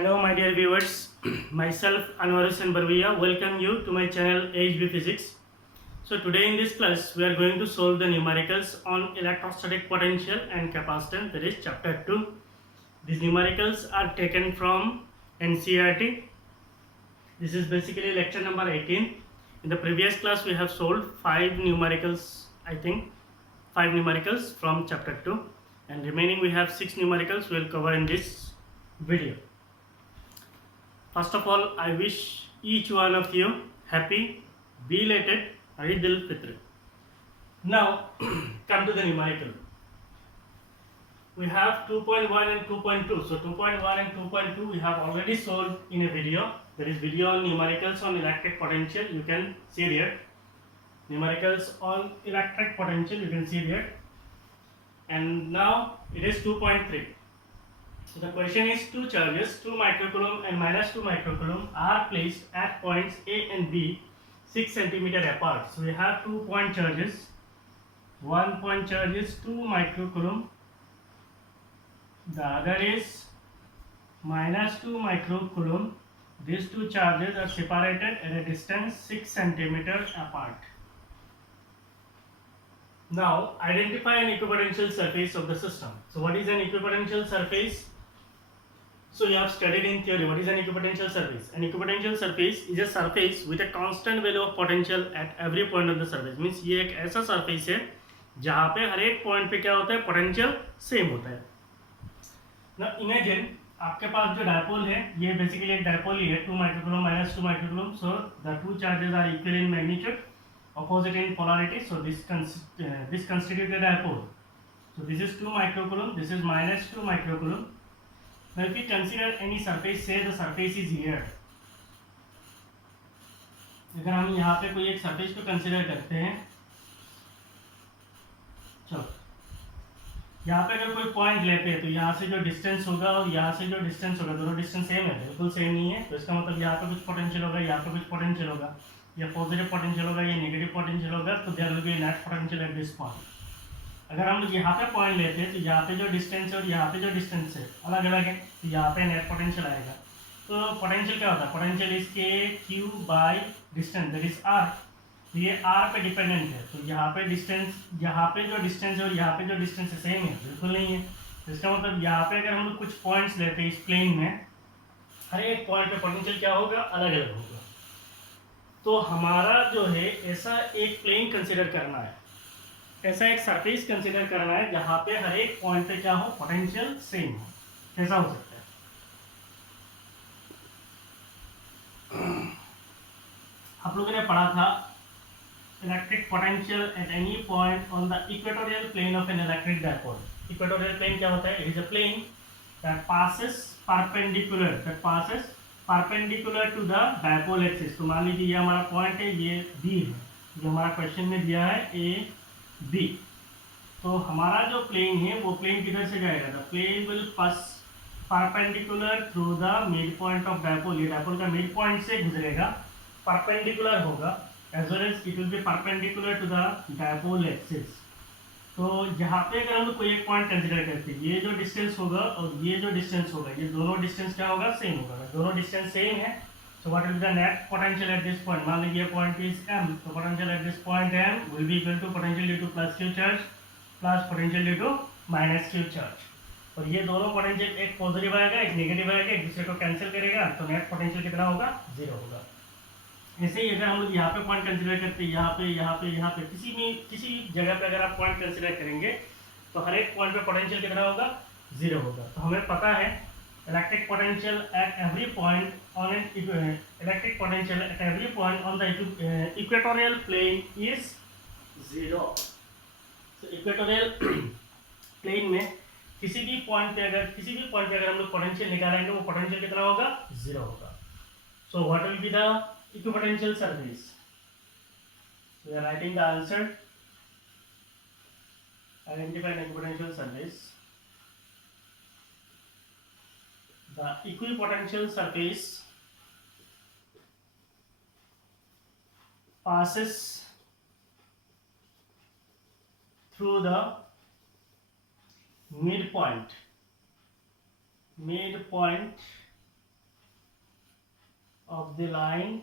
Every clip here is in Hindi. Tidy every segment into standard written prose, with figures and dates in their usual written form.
Hello, my dear viewers. Myself, Anwar Hussain Barwiya, welcome you to my channel AHB Physics. So today in this class, we are going to solve the numericals on electrostatic potential and capacitance. That is chapter 2. These numericals are taken from NCERT. This is basically lecture number 18. In the previous class, we have solved 5 numericals, I think 5 numericals from chapter 2, and remaining we have 6 numericals we will cover in this video. First of all, I wish each one of you happy belated Eid al-Fitr. Now, come to the numerical. We have 2.1 and 2.2. So 2.1 and 2.2 we have already solved in a video. There is video on numericals on electric potential. You can see there. Numericals on electric potential. You can see there. And now it is 2.3. So the question is two charges, 2 microcoulomb and minus 2 microcoulomb are placed at points A and B 6 cm apart. So we have 2 point charges. One point charge is 2 microcoulomb. The other is minus 2 microcoulomb. These two charges are separated at a distance 6 cm apart. Now identify an equipotential surface of the system. So what is an equipotential surface? So you have studied in theory what is an equipotential surface. An equipotential surface is a surface with a constant value of potential at every point of the surface. Means ये एक ऐसा surface है जहाँ पे हर एक point पे क्या होता है, potential same होता है. Now imagine आपके पास जो dipole है ये basically एक dipole ही है, 2 microcoulomb minus 2 microcoulomb. So the two charges are equal in magnitude, opposite in polarity. So this constitutes a dipole. So this is 2 microcoulomb, this is minus 2 microcoulomb. Now if we consider any surface, say the surface is here. अगर हम यहाँ पे कोई एक surface को consider करते हैं, चलो यहाँ पे अगर कोई point लेते हैं तो यहाँ से जो distance होगा और यहाँ से जो distance होगा दोनों distance same है, बिल्कुल same नहीं है. तो इसका मतलब यहाँ पे कुछ potential होगा, यहाँ पे कुछ potential होगा, या positive potential होगा, या negative potential होगा. तो there will be a net potential at this point. अगर हम लोग यहाँ पे पॉइंट लेते हैं तो यहाँ पे जो डिस्टेंस है और यहाँ पे जो डिस्टेंस है अलग अलग है, तो यहाँ पे नेट पोटेंशियल आएगा. तो पोटेंशियल क्या होता है? Potential is K Q by distance, that is R. तो ये आर पे डिपेंडेंट है. तो यहाँ पे डिस्टेंस, यहाँ पे जो डिस्टेंस है और यहाँ पे जो डिस्टेंस है सेम है? बिल्कुल नहीं है. तो इसका मतलब यहाँ पे अगर हम लोग कुछ पॉइंट्स लेते हैं इस प्लेन में, हर एक पॉइंट पे पोटेंशियल क्या होगा? अलग अलग होगा. तो हमारा जो है ऐसा एक प्लेन कंसिडर करना है, ऐसा एक सरफेस कंसीडर करना है जहां पे हर एक पॉइंट पे क्या हो? पोटेंशियल सेम हो. कैसा हो सकता है? आप लोगों ने पढ़ा था electric potential at any point on the equatorial plane of an electric dipole. Equatorial plane क्या होता है? It is a plane that passes perpendicular to the dipole axis. तो मान लीजिए ये हमारा पॉइंट है, ये बी है, जो हमारा क्वेश्चन में दिया है ए बी. तो हमारा जो प्लेन है वो प्लेन किधर से जाएगा? The plane will pass perpendicular through the midpoint of dipole. ये डायपोल का मिड पॉइंट से गुजरेगा, परपेंडिकुलर होगा, as well as it will be perpendicular to the dipole axis. तो यहाँ पे अगर हम लोग कोई एक पॉइंट कंसिडर करते हैं, ये जो डिस्टेंस होगा और ये जो डिस्टेंस होगा, ये दोनों डिस्टेंस क्या होगा? सेम होगा. दोनों डिस्टेंस सेम है. So what will be the net potential at this point? मान लीजिए point is m. तो potential at this point m will be equal to potential due to plus q charge plus potential due to minus q charge. और ये दोनों potential एक पॉजिटिव आएगा, एक नेगेटिव आएगा, एक दूसरे को कैंसिल करेगा. तो नेट पोटेंशियल कितना होगा? 0 होगा. ऐसे ही अगर हम लोग यहाँ पे पॉइंट कंसिडर करते हैं, यहाँ पे किसी जगह पे अगर आप पॉइंट कंसिडर करेंगे तो हर एक पॉइंट पे पोटेंशियल कितना होगा? 0 होगा. तो हमें पता है electric potential at every point on the equatorial plane is 0. So equatorial plane में किसी भी पॉइंट पे अगर हम लोग पोटेंशियल निकालेंगे वो पोटेंशियल कितना होगा? 0 होगा. So what will be the equipotential surface? We are writing the answer. Identify an equipotential surface. The equipotential surface passes through the midpoint of the line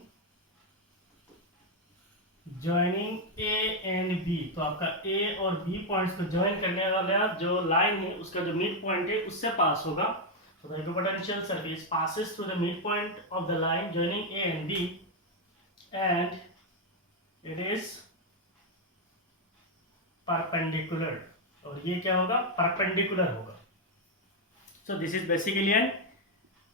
joining A and B, तो आपका ए और बी पॉइंट्स को ज्वाइन करने वाला जो लाइन है उसका जो मिड पॉइंट है उससे पास होगा. So the equipotential surface passes through the midpoint of the line joining A and B, and it is perpendicular. और ये क्या होगा? perpendicular होगा. So this is basically an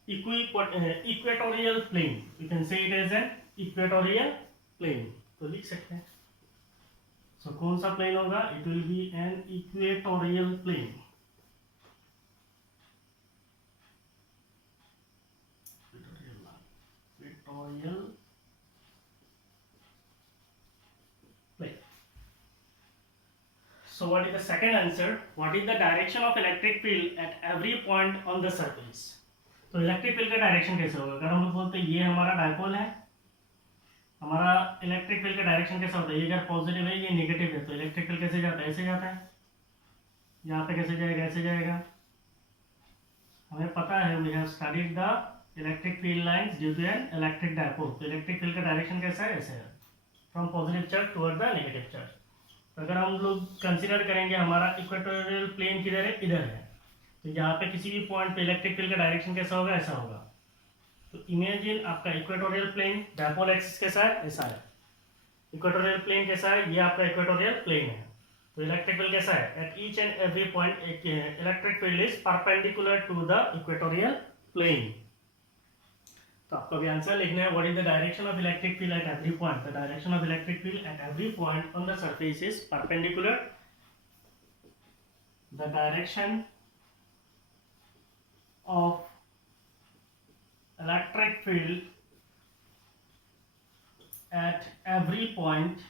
equatorial plane. You can say it as an equatorial plane. तो लिख सकते हैं. So कौन सा plane होगा? It will be an equatorial plane. Equatorial plane. So what is the second answer? What is the direction of electric field at every point on the surface? तो इलेक्ट्रिक फील्ड का डायरेक्शन कैसे होगा? अगर हम लोग बोलते हैं ये हमारा डायपोल है, हमारा इलेक्ट्रिक फील्ड का डायरेक्शन कैसा होता है? ये अगर पॉजिटिव है, ये नेगेटिव है, तो इलेक्ट्रिक फील्ड कैसे जाता है? ऐसे जाता है. यहाँ पे कैसे जाएगा? ऐसे जाएगा. हमें पता है, we have studied the electric field lines due to an electric dipole. तो इलेक्ट्रिक फील्ड का डायरेक्शन कैसा है? ऐसे है, from positive charge toward the negative charge. तो अगर हम लोग कंसीडर करेंगे हमारा इक्वेटोरियल प्लेन किधर है? इधर है. तो यहाँ पे किसी भी पॉइंट पे इलेक्ट्रिक फील्ड का डायरेक्शन कैसा होगा? ऐसा होगा. तो इमेजिन आपका इक्वेटोरियल प्लेन, डायपोल एक्सिस कैसा है? ऐसा है. इक्वेटोरियल प्लेन कैसा है? ये आपका इक्वेटोरियल प्लेन है. तो इलेक्ट्रिक फील्ड कैसा है? At each and every point electric field is perpendicular to the equatorial plane. तो आपको भी आंसर लिखना है. What is the direction of electric field at every point? The direction of electric field at every point on the surface is perpendicular. The direction of electric field at every point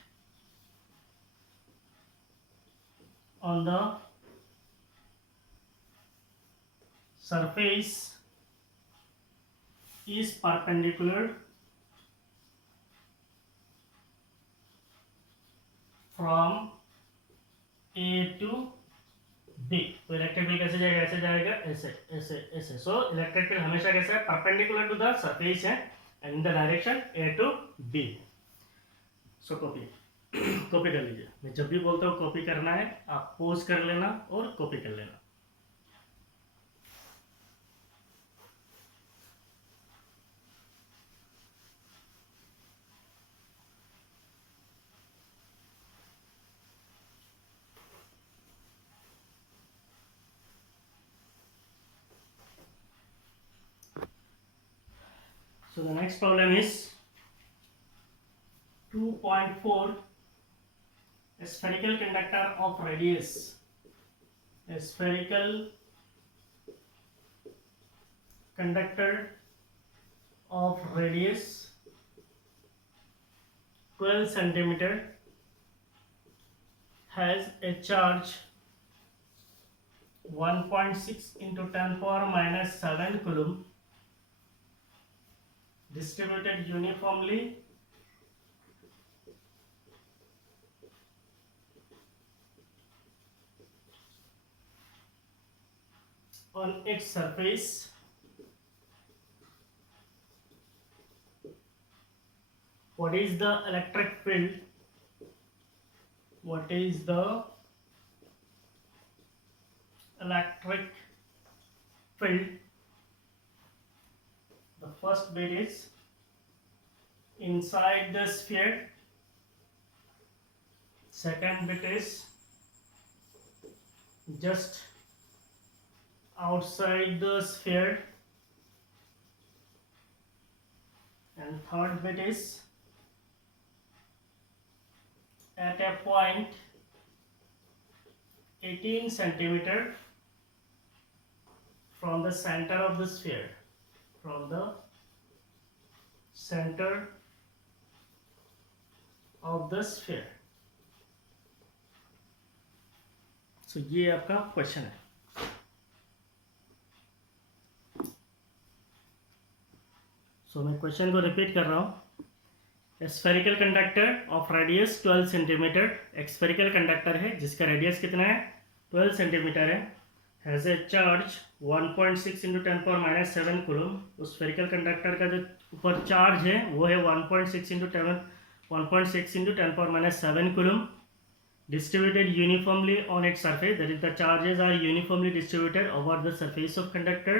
on the surface is perpendicular from A to B. तो इलेक्ट्रिक फील्ड कैसे जाएगा? ऐसे जाएगा, ऐसे ऐसे ऐसे. सो इलेक्ट्रिक फील्ड हमेशा कैसा है? परपेंडिकुलर टू द सरफेस है and in the direction A to B. So copy कर लीजिए. मैं जब भी बोलता हूँ कॉपी करना है, आप पोज कर लेना और कॉपी कर लेना. So the next problem is 2.4. A spherical conductor of radius. A spherical conductor of radius 12 centimeter has a charge 1.6 into 10 power minus 7 coulomb distributed uniformly on its surface. What is the electric field? What is the electric field? The first bit is inside the sphere. Second bit is just outside the sphere. And third bit is at a point 18 centimeter from the center of the sphere. From the center of the sphere. So ये आपका क्वेश्चन है. So मैं क्वेश्चन को रिपीट कर रहा हूँ. Spherical conductor of radius 12 centimetre. एक स्फेरिकल कंडक्टर है जिसका रेडियस कितना है? 12 सेंटीमीटर है. Has a charge 1.6 into 10 power minus 7 coulomb. उस स्फेरिकल कंडक्टर का जो ऊपर चार्ज है वो है 1.6 into 10⁻7 coulomb distributed uniformly on its surface, that is the charges are uniformly distributed over the surface of conductor.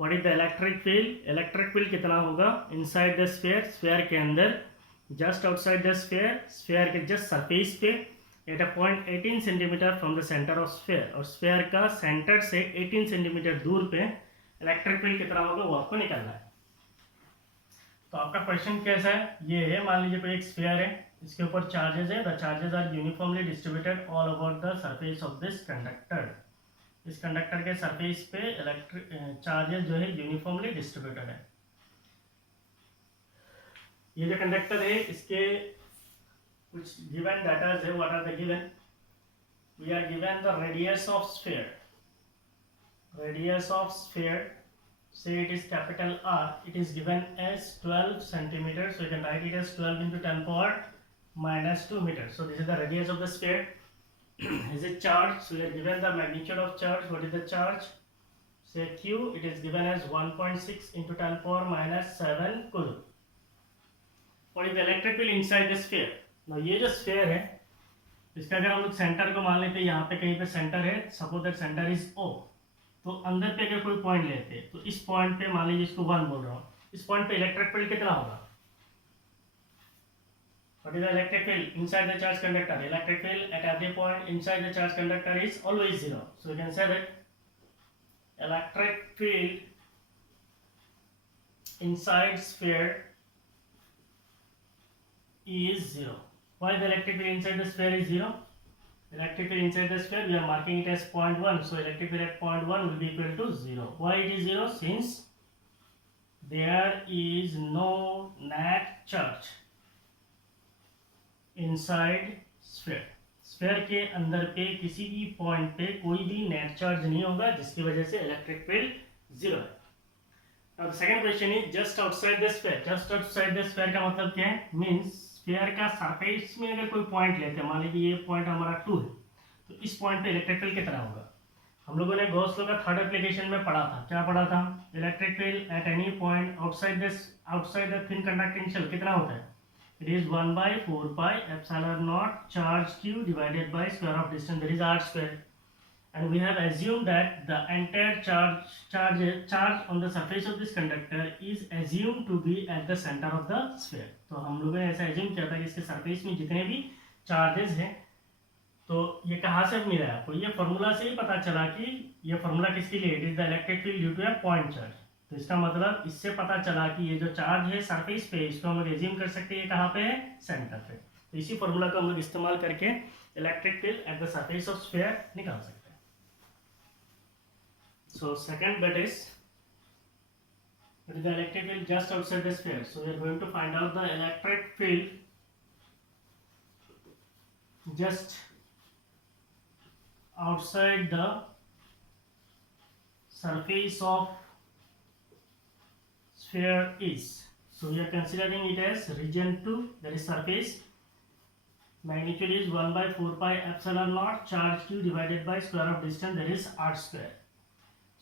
What is the electric field? Electric field कितना होगा inside the sphere, sphere के अंदर, just outside the sphere, sphere के just surface पे at a point 18 centimetre from the center of sphere, और sphere का center से 18 सेंटीमीटर दूर पे electric field कितना होगा वो आपको निकालना है। तो आपका क्वेश्चन कैसा है, ये है, मान लीजिए कोई एक स्फीयर है, इसके ऊपर चार्जेस है, the charges are uniformly distributed all over the surface of this conductor. इस कंडक्टर के सरफेस पे इलेक्ट्रिक चार्जेस जो है यूनिफॉर्मली डिस्ट्रीब्यूटेड है। ये जो कंडक्टर है इसके कुछ गिवन डाटाज है, what are the given, we are given the radius of sphere, radius of sphere, say it is capital R, it is given as 12 centimeters, so you can write it as 12 into 10 power minus 2 meters. So this is the radius of the sphere. Is it charged? So we are given the magnitude of charge. What is the charge? Say Q, it is given as 1.6 into 10 power minus 7 coulomb. What is the electric field inside the sphere? Now ये जो sphere है इसका अगर हम लोग सेंटर को मान लेते हैं, यहाँ पे कहीं पे सेंटर है, suppose that centre is O, तो अंदर पे अगर कोई पॉइंट लेते हैं तो इस पॉइंट पे मान लीजिए इसको 1 बोल रहा हूँ, इस पॉइंट पे इलेक्ट्रिक फील्ड कितना होगा? What is the electric field inside the charge conductor? Electric field at every point inside the charge conductor is always 0. So you can say that electric field inside sphere is 0. Why the electric field inside the sphere is 0? Electric field inside the sphere, we are marking it as 0.1. So electric field at 0.1 will be equal to 0. Why it is 0? Since there is no net charge inside sphere. Sphere के अंदर पे किसी भी पॉइंट पे कोई भी नेट चार्ज नहीं होगा, जिसकी वजह से इलेक्ट्रिक फील्ड 0 है। अब second question is just outside the sphere. Just outside the sphere का मतलब क्या है? मींस स्फीयर का सरफेस में अगर कोई पॉइंट लेते हैं, मान लीजिए ये पॉइंट हमारा 2 है, तो इस पॉइंट पे इलेक्ट्रिक फील्ड कितना होगा? हम लोगों ने गॉस लॉ का थर्ड एप्लीकेशन में पढ़ा था। क्या पढ़ा था? Electric field at any point outside the thin conducting shell कितना होता है? It is 1 by 4 pi epsilon naught charge q divided by square of distance, that is r square, and we have assumed that the entire charge on the surface of this conductor is assumed to be at the center of the sphere. तो हम लोगों ने ऐसा assume किया था कि इसके सरफेस में जितने भी चार्जेस हैं, तो ये कहाँ से मिला है आपको? ये फॉर्मूला से ही पता चला कि ये फॉर्मूला किसके लिए? It is the electric field due to a point charge. तो इसका मतलब इससे पता चला कि ये जो चार्ज है सरफेस पे, इसको हम लोग एज्यूम कर सकते हैं ये कहाँ पे है? सेंटर पे। तो इसी फॉर्मूला का हम लोग इस्तेमाल करके electric field at the surface of sphere निकाल सकते हैं। So second bit is what is the electric field just outside the sphere. So we are going to find out the electric field just outside the surface of sphere is. So we are considering it as region 2, that is surface. Magnitude is 1 by 4 pi epsilon naught charge q divided by square of distance, that is r square.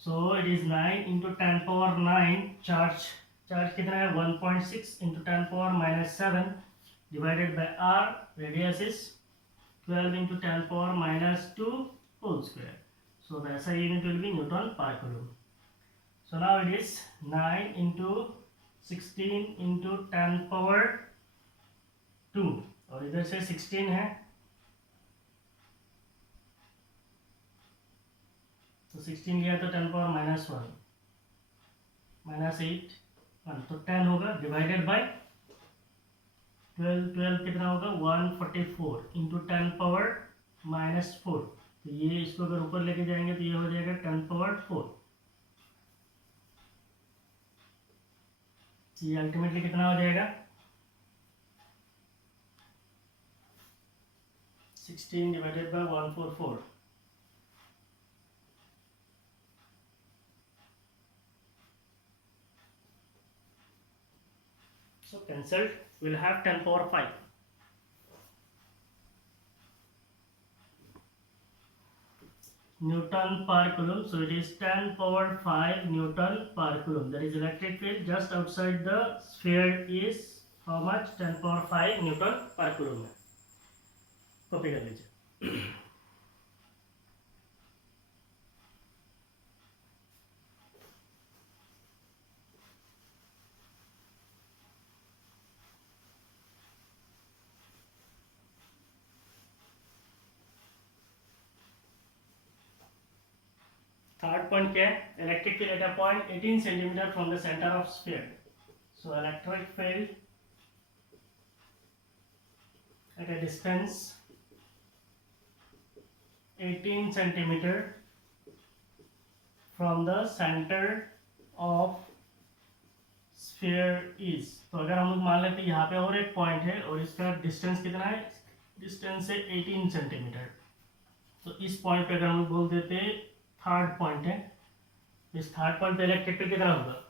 So it is 9 into 10 power 9 charge कितना है? 1.6 into 10 power minus 7 divided by r, radius is 12 into 10 power minus 2 whole square. So the SI unit will be Newton per coulomb. So now it is 9 into 16 into 10 power 2, और इधर से 16 है, तो 16 लिया तो 10 पावर माइनस 1 माइनस 8 1, तो 10 होगा डिवाइडेड बाय 12 कितना होगा? 144 इंटू 10 पावर माइनस 4, तो ये इसको अगर ऊपर लेके जाएंगे तो ये हो जाएगा 10 पावर 4। ये अल्टीमेटली कितना हो जाएगा? 16 divided by 144, so cancelled, we'll have 10 power 5. Newton per coulomb. So it is 10 power 5 Newton per coulomb. That is electric field just outside the sphere is how much? 10 power 5 Newton per coulomb. Copy कर लीजिए. 3rd point क्या है? Electric field at a point 18 centimeter from the center of sphere. So electric field at a distance 18 centimeter from the center of sphere is. तो अगर हम लोग मान लेते हैं यहाँ पे और एक पॉइंट है और इसका डिस्टेंस कितना है? डिस्टेंस है 18 सेंटीमीटर. तो इस पॉइंट पे अगर हम लोग बोल देते 3rd पॉइंट है, इस 3rd पॉइंट पे इलेक्ट्रिक फील्ड कितना होगा?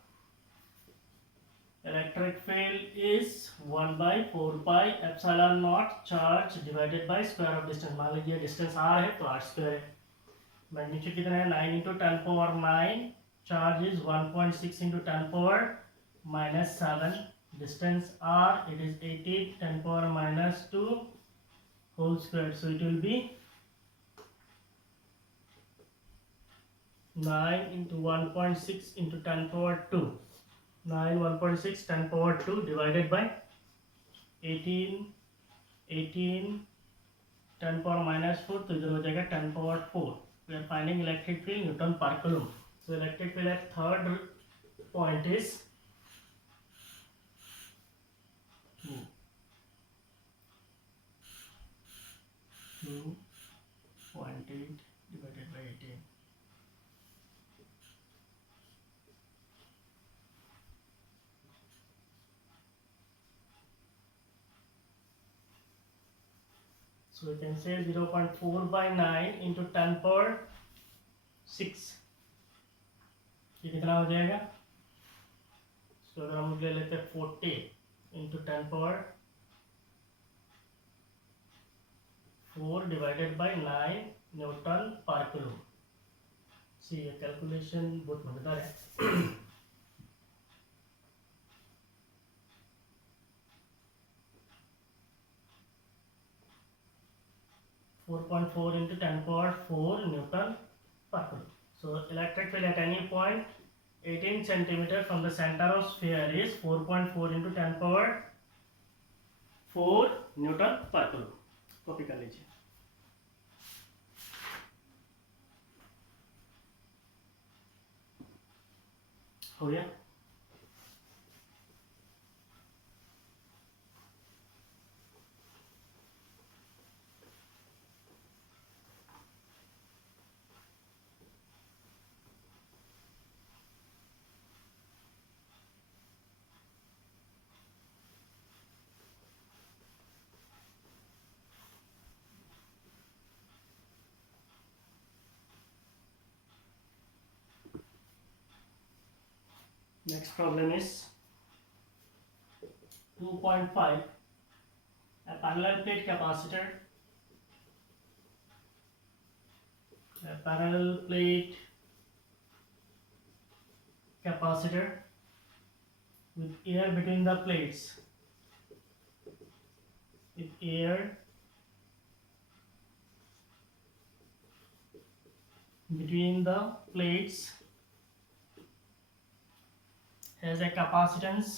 Electric field is 1 by 4 pi epsilon naught charge divided by square of distance. मान लीजिए डिस्टेंस r है तो r स्क्वायर है. मैग्नीट्यूड कितना है? 9 × 10 power 9. Charge is 1.6 × 10 power -7. Distance r, it is 18 10 power -2 whole square. So it will be 9 × 1.6 × 10 power 2. 9 1.6 10 power 2 divided by 18 10 power -4. तो इधर हो जाएगा 10 power 4. We are finding electric field Newton per coulomb. So electric field at 3rd point is 2.8 divided by 18. So we can say 0.4 by 9 into 10 power 6. ये कितना हो जाएगा? So अगर हम ले लेते हैं 40 into 10 power 4 divided by 9 Newton per coulomb. See ये कैलकुलेशन बहुत मजेदार है. 4.4 into 10 power 4 Newton per coulomb. So electric field at any point 18 centimeter from the center of sphere is 4.4 into 10 power 4 Newton per coulomb. Copy कर लीजिए. हो गया. Next problem is 2.5. A parallel plate capacitor. A parallel plate capacitor with air between the plates. With air between the plates has a capacitance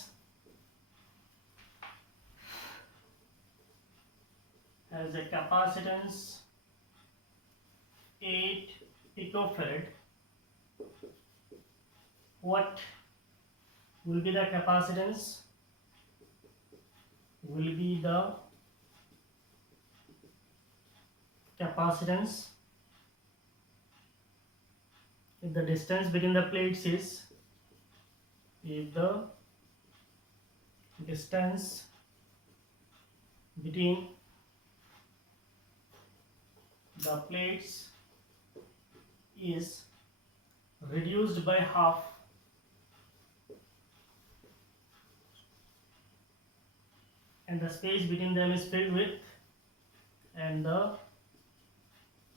8 picofarad. What will be the capacitance? Will be the capacitance if the distance between the plates is, if the distance between the plates is reduced by half and the space between them is filled with, and the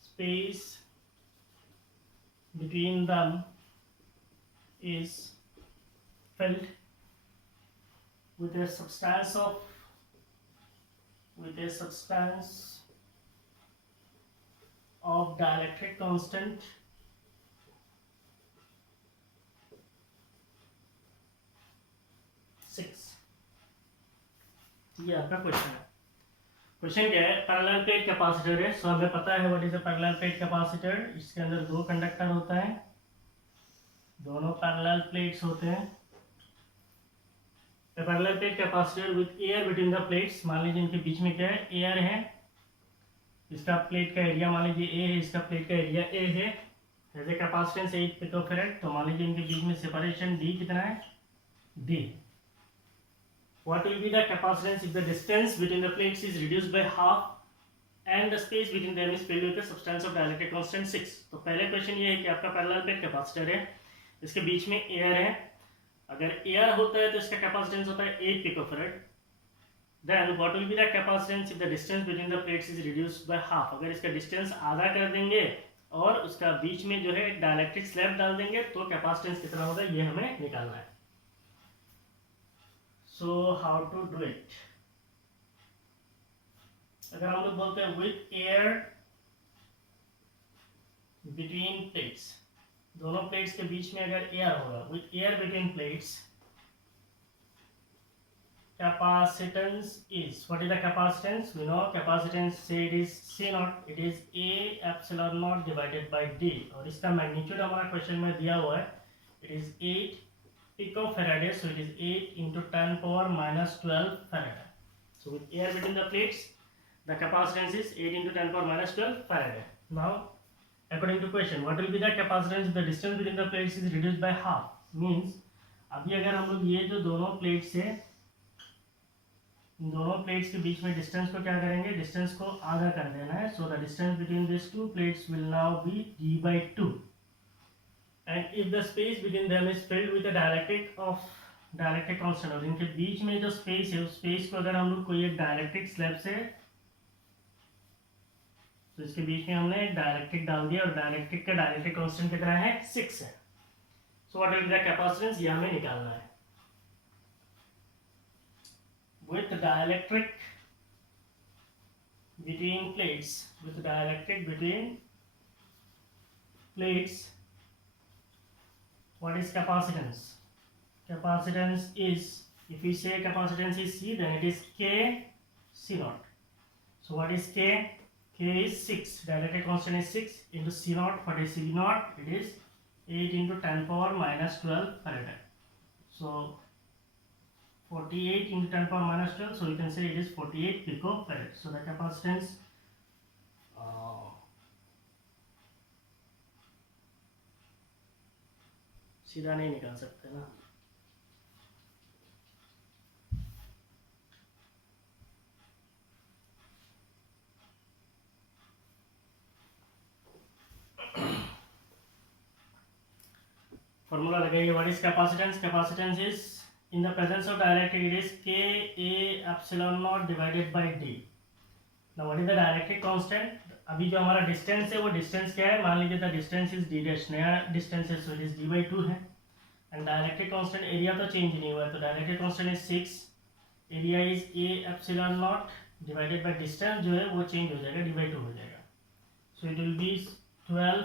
space between them is filled with a substance of dielectric constant six. ये आपका क्वेश्चन है। क्वेश्चन क्या है, पैरेलल प्लेट कैपेसिटर है। सो हमें पता है what is a parallel plate capacitor. इसके अंदर दो कंडक्टर होता है, दोनों पैरेलल प्लेट्स होते हैं। A parallel plate capacitor with air between the plates, मान लीजिए इनके बीच में क्या है, एयर है। इसका प्लेट का एरिया मान लीजिए ए है, इसका प्लेट का एरिया ए है। As a capacitance 8 picofarad. तो मान लीजिए इनके बीच में सेपरेशन डी कितना है, D. What will be the capacitance if the distance between the plates is reduced by half and the space between them is filled with a substance of dielectric constant 6? तो पहले क्वेश्चन ये है कि आपका पैरेलल प्लेट कैपेसिटर है, इसके बीच में एयर है। अगर एयर होता है तो इसका कैपेसिटेंस होता है 8 picofarad. Then what will be the capacitance if the distance between the plates is reduced by half? अगर इसका डिस्टेंस आधा कर देंगे और उसका बीच में जो है डाइलेक्ट्रिक स्लैब डाल देंगे तो कैपेसिटेंस कितना होगा, ये हमें निकालना है। So how to do it? अगर हम लोग बोलते हैं विथ एयर बिटवीन प्लेट्स, दोनों प्लेट्स के बीच में अगर एयर होगा, with air between plates, capacitance is, what is the capacitance? We know capacitance, say it is C naught, it is A epsilon naught divided by D। और इसका मैग्नीट्यूड हमारा क्वेश्चन में दिया हुआ है, it is 8 picofarad, so it is 8 into 10 power minus 12 farad। So with air between the plates, the capacitance is 8 into 10 power minus 12 farad। Now according to question, what will be the capacitance if the distance between the plates is reduced by half? Means अभी अगर हम लोग ये जो दोनों प्लेट्स है, दोनों प्लेट्स के बीच में डिस्टेंस को क्या करेंगे, डिस्टेंस को आधा कर देना है। So the distance between this two plates will now be d by 2 and if the space between them is filled with the dielectric constant, और इनके बीच में जो स्पेस है उस स्पेस को अगर हम लोग कोई एक डाइलेक्ट्रिक स्लैब से, तो इसके बीच में हमने डाइलेक्ट्रिक डाल दिया और डाइलेक्ट्रिक का डाइलेक्ट्रिक कांस्टेंट कितना है, 6 है। सो what will be the capacitance, ये हमें निकालना है। With dielectric between plates, what is capacitance? Capacitance is, if we say capacitance is C, then it is K C naught। So what is K? K is 6, dielectric constant is 6 into C naught। What is C naught? It is 8 into 10 power minus 12 farad। So 48 into 10 power minus 12, so you can say it is 48 picofarad। So the capacitance सीधा नहीं निकाल सकते ना, फॉर्मूला लगाइए। What is capacitance? Capacitance is in the presence of dielectric, it is K A epsilon naught divided by D। Now what is the dielectric constant? अभी जो हमारा डिस्टेंस है वो डिस्टेंस क्या है, मान लीजिए the distance is d dash, नया डिस्टेंस है, so it is d by 2 है। एंड डाइलेक्ट्रिक कांस्टेंट एरिया तो चेंज नहीं हुआ है, तो dielectric constant is 6, area is A epsilon naught divided by distance जो है वो चेंज हो जाएगा, d by 2 हो जाएगा। सो it will B 12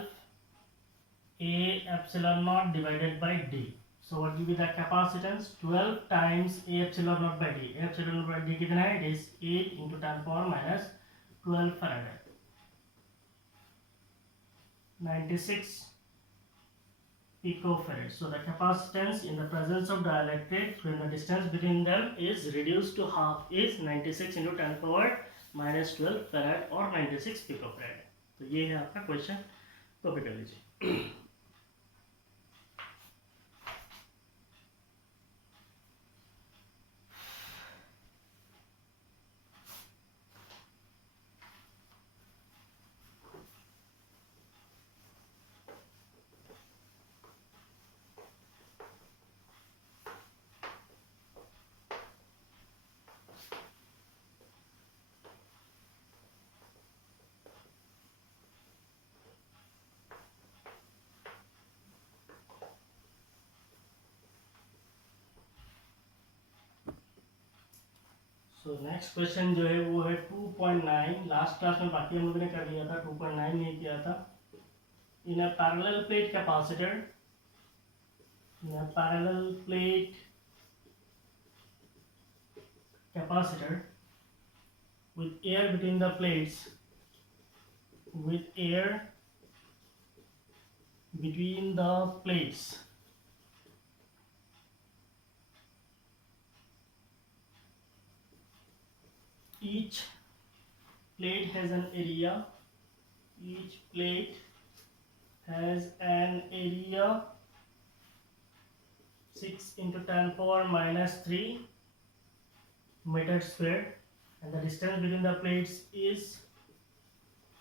A epsilon naught divided by D। So what will be the capacitance? 12 times A epsilon naught by D। A epsilon naught by D कितना है? It is 8 into 10 power minus 12 farad। 96 picofarad। So the capacitance in the presence of dielectric when the distance between them is reduced to half is 96 into 10 power minus 12 farad और 96 picofarad। तो ये है आपका क्वेश्चन, कॉपी कर लीजिए। सो नेक्स्ट क्वेश्चन जो है वो है 2.9। लास्ट क्लास में बाकी हम लोगों ने कर लिया था, 2.9 नहीं किया था। In a parallel plate capacitor, in a parallel plate capacitor with air between the plates, with air between the plates, each plate has an area, each plate has an area 6 into 10 power minus 3 meter square, and the distance between the plates is,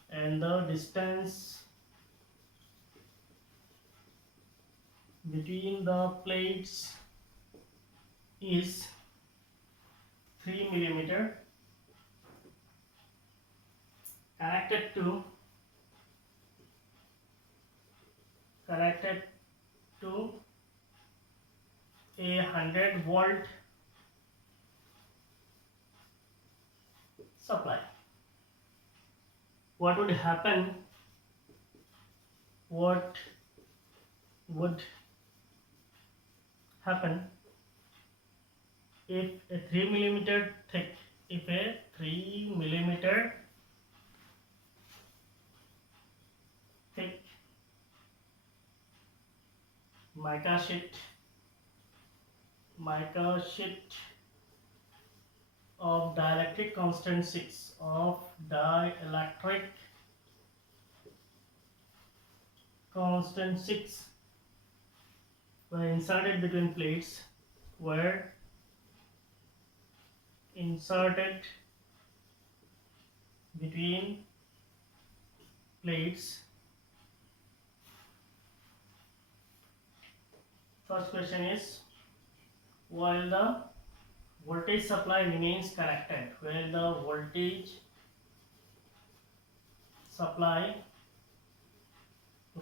and the distance between the plates is 3 millimeter, connected to a 100-volt supply. What would happen? What would happen if a 3 millimeter thick, if a 3 millimeter thick mica sheet of dielectric constant 6 of dielectric constant 6 were inserted between plates, were inserted between plates. First question is, while the voltage supply remains connected, while the voltage supply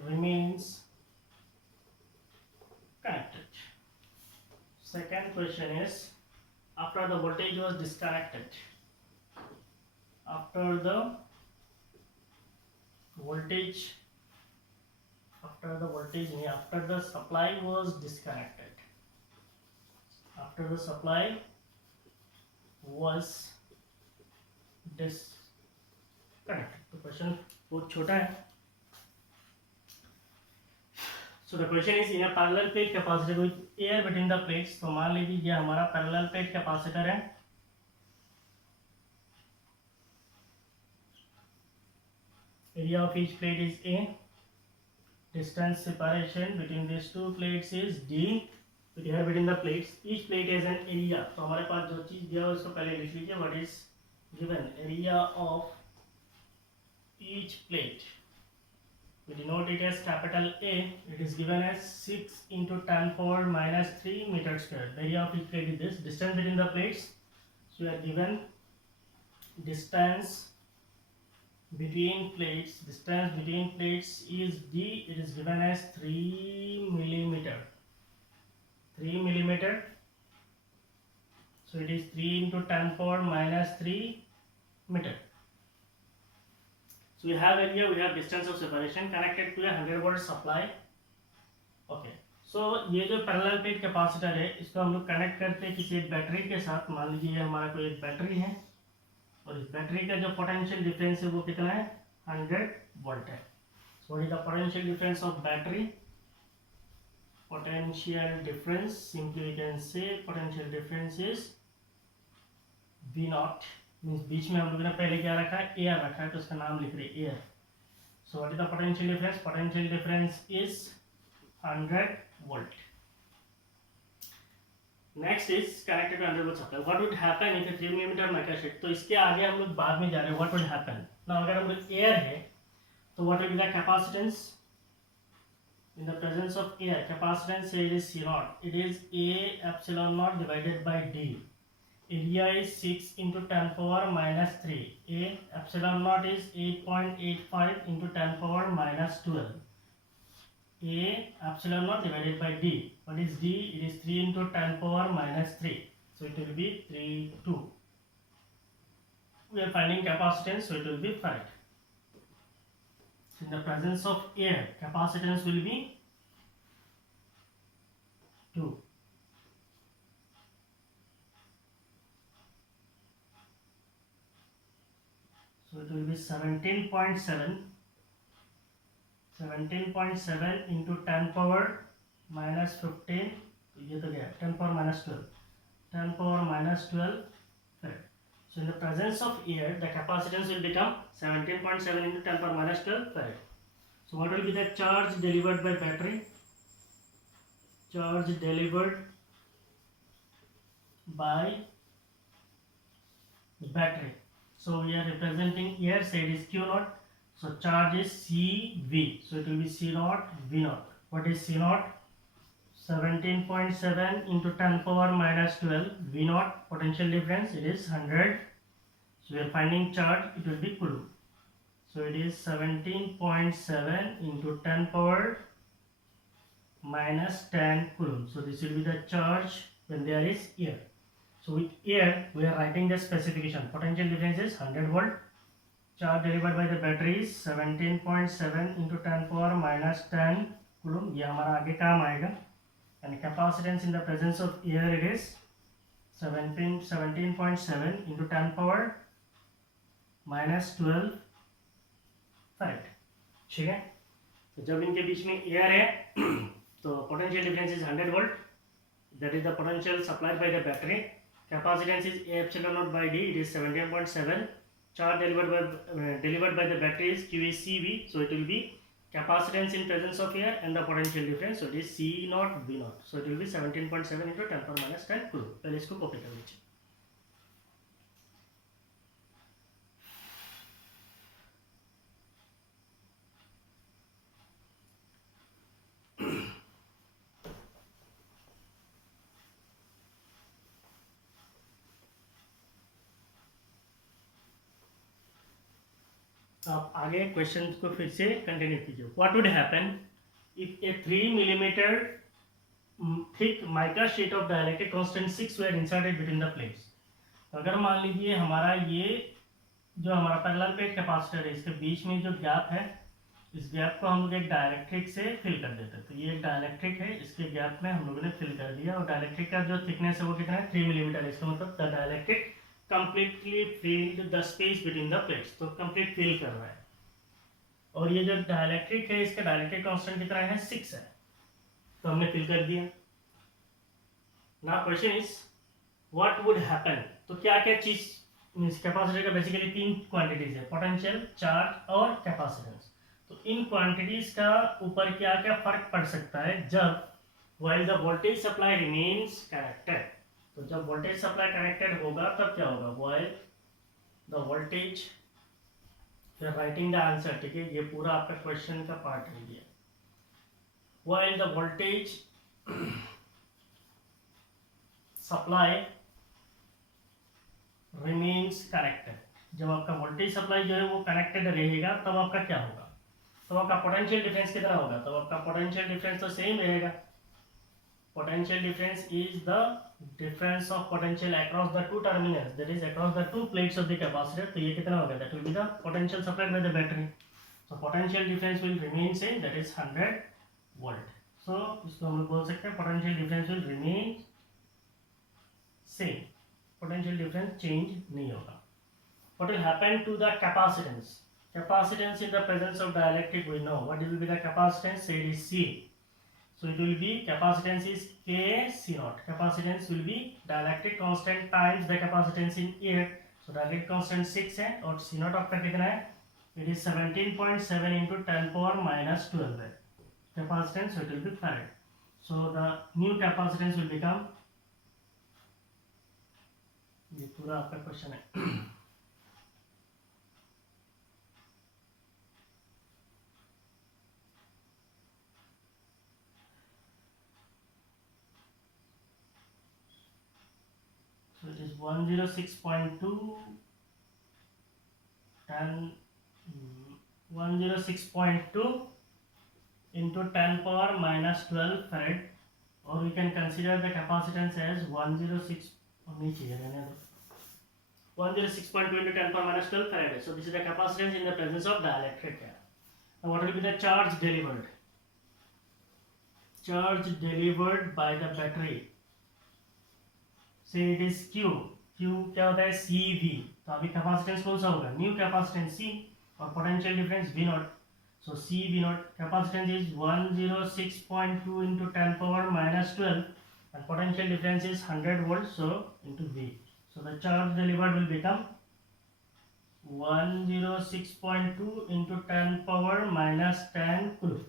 remains connected. Second question is, after the voltage was disconnected, after the supply was disconnected, after the supply was disconnected. तो क्वेश्चन बहुत छोटा है. So the question is, in a parallel plate capacitor with air between the plates. तो मान लीजिए ये हमारा parallel plate capacitor है. Area of each plate is A. Distance separation between these two plates is D. With air between the plates, each plate has an area. तो हमारे पास जो चीज दिया है उसको पहले लिख लीजिए. What is given? Area of each plate, we denote it as capital A. It is given as 6 into 10 power minus 3 meter square. The area of each plate is this. Distance between the plates, so we are given distance between plates. Distance between plates is D. It is given as 3 millimeter. 3 millimeter. So it is 3 into 10 power minus 3 meter. So we have area, we have distance of separation connected to a 100-volt supply. Okay. So ये जो पैरेलल प्लेट कैपेसिटर है, इसको हम लोग कनेक्ट करते हैं किसी एक बैटरी के साथ. मान लीजिए हमारा कोई एक बैटरी है और इस बैटरी का जो पोटेंशियल डिफरेंस है वो कितना है? 100 वोल्ट है. So what is the potential difference of battery? Potential difference, simply we can say potential difference is V naught. Means बीच में हम लोगों ने पहले क्या रखा है? एयर रखा है, तो उसका नाम लिख रहे air. So what is the potential difference? Potential difference is 100 volt. Next is connected to 100 volt supply. What would happen if 3 millimetre mica sheet. तो इसके आगे हम लोग बाद में जा रहे हैं. व्हाट वुड हैपन नाउ, अगर हम लोग एयर है तो what will be the capacitance in the presence of air? Capacitance here is C naught. It is A epsilon naught divided by D. Area is 6 into 10 power minus 3. A epsilon naught is 8.85 into 10 power minus 12. A epsilon naught divided by D. What is D? It is 3 into 10 power minus 3. So it will be 32. we are finding capacitance, so it will be farad. So in the presence of air, capacitance will be 2. So it will be 17.7 into 10 power minus 15, ये तो गया 10 power minus 12, 10 power minus 12 farad. So in the presence of air, the capacitance will become 17.7 into 10 power minus 12 farad. So what will be the charge delivered by battery? Charge delivered by the battery. So we are representing here, say it is Q naught. So charge is CV. So it will be C naught V naught. What is C naught? 17.7 into 10 power minus 12 V naught. Potential difference, it is 100. So we are finding charge, it will be Coulomb. So it is 17.7 into 10 power minus 10 Coulomb. So this will be the charge when there is air. So with air, we are writing the specification. Potential difference is 100 volt. Charge delivered by the battery is 17.7 into 10 power minus 10 Coulomb. ये हमारा आगे काम आएगा. And capacitance in the presence of air, it is 17.7 into 10 power minus 12 farad. ठीक है. तो जब इनके बीच में एयर है तो potential difference is 100 volt. That is the potential supplied by the battery. Capacitance is A epsilon naught by D. It is 17.7. Charge delivered by the battery is Q is CV. So it will be capacitance in presence of air and the potential difference. So it is C naught V naught. So it will be 17.7 into 10 power minus 10 Coulomb. पहले इसको कॉपी कर लीजिए. आप आगे क्वेश्चन को फिर से कंटिन्यू कीजिए. What would happen if a 3 millimetre thick mica sheet of dielectric constant 6 were inserted between the plates. अगर मान लीजिए हमारा ये जो हमारा पैरेलल प्लेट कैपेसिटर है, इसके बीच में जो गैप है, इस गैप को हम लोग एक डाइलेक्ट्रिक से फिल कर देते हैं. तो ये एक डाइलेक्ट्रिक है, इसके गैप में हम लोगों ने फिल कर दिया. और डाइलेक्ट्रिक का जो थिकनेस है वो कितना है? 3 मिलीमीटर. इसका मतलब the dielectric completely filled the space between the plates. तो कंप्लीट फिल कर रहा है. और ये जो डाइलेक्ट्रिक है, इसका डाइलेक्ट्रिक कांस्टेंट कितना है? 6 है. तो हमने फिल कर दिया. Now question is what would happen. तो क्या क्या चीज मींस कैपेसिटर का बेसिकली 3 क्वांटिटीज है, पोटेंशियल, चार्ज और कैपेसिटेंस. तो इन क्वांटिटीज का ऊपर क्या क्या फर्क पड़ सकता है जब while the voltage supply remains connected. तो जब वोल्टेज सप्लाई कनेक्टेड होगा तब क्या होगा? While the voltage, you are writing the answer. ठीक है, ये पूरा आपका क्वेश्चन का पार्ट है ये. While the voltage supply remains connected. जब आपका वोल्टेज सप्लाई जो है वो कनेक्टेड रहेगा तब आपका क्या होगा? तो आपका पोटेंशियल डिफरेंस कितना होगा? तो आपका पोटेंशियल डिफरेंस तो सेम रहेगा. Potential difference is the difference of potential across the two terminals, that is across the two plates of the capacitor. तो ये कितना होगा? That will be the potential supplied by the battery. So potential difference will remain same, that is 100 volt. So इसको हम लोग बोल सकते हैं potential difference will remain same. Potential difference change नहीं होगा. What will happen to the capacitance? Capacitance in the presence of dielectric we know. What will be the capacitance? Say it is C. So it will be capacitance is K C naught. Capacitance will be dielectric constant times the capacitance in air. So dielectric constant 6 है और C naught आपका कितना है? It is 17.7 into 10 power minus 12 है. Capacitance, so it will be farad. So the new capacitance will become, ये पूरा आपका क्वेश्चन है. So it is 106.2 and 106.2 into 10 power minus 12 farad, or we can consider the capacitance as 106. नीचे रहने दो. 106.2 into 10 power minus 12 Faraday. So this is the capacitance in the presence of dielectric. Now what will be the charge delivered? Charge delivered by the battery. Say it is Q. Q क्या होता है CV. तो अभी capacitance कौन सा होगा? New capacitance C और potential difference V naught. So C V naught capacitance is 106.2 into 10 power minus 12 and potential difference is 100 volts. So into V. So the charge delivered will become 106.2 into 10 power minus 10 coulomb.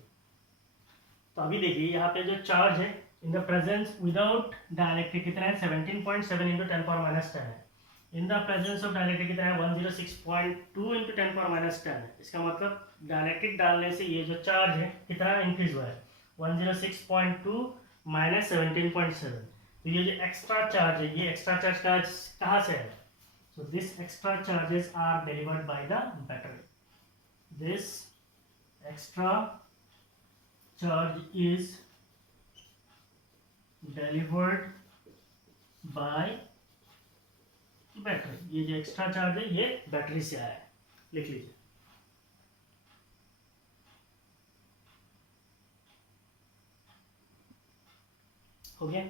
तो अभी देखिए यहाँ पे जो चार्ज है in the presence without dielectric कितना है 17.7 into 10 power minus 10 है. In the presence of dielectric कितना है 106.2 into 10 power minus 10 है. इसका मतलब डायलेक्ट्रिक डालने से ये जो चार्ज है कितना इंक्रीज हुआ है 106.2 minus 17.7. तो ये जो एक्स्ट्रा चार्ज है ये एक्स्ट्रा चार्ज कहाँ से है? So this extra charges are delivered by the battery. This extra charge is delivered by battery. ये जो एक्स्ट्रा चार्ज है ये बैटरी से आया है. लिख लीजिए. हो गया?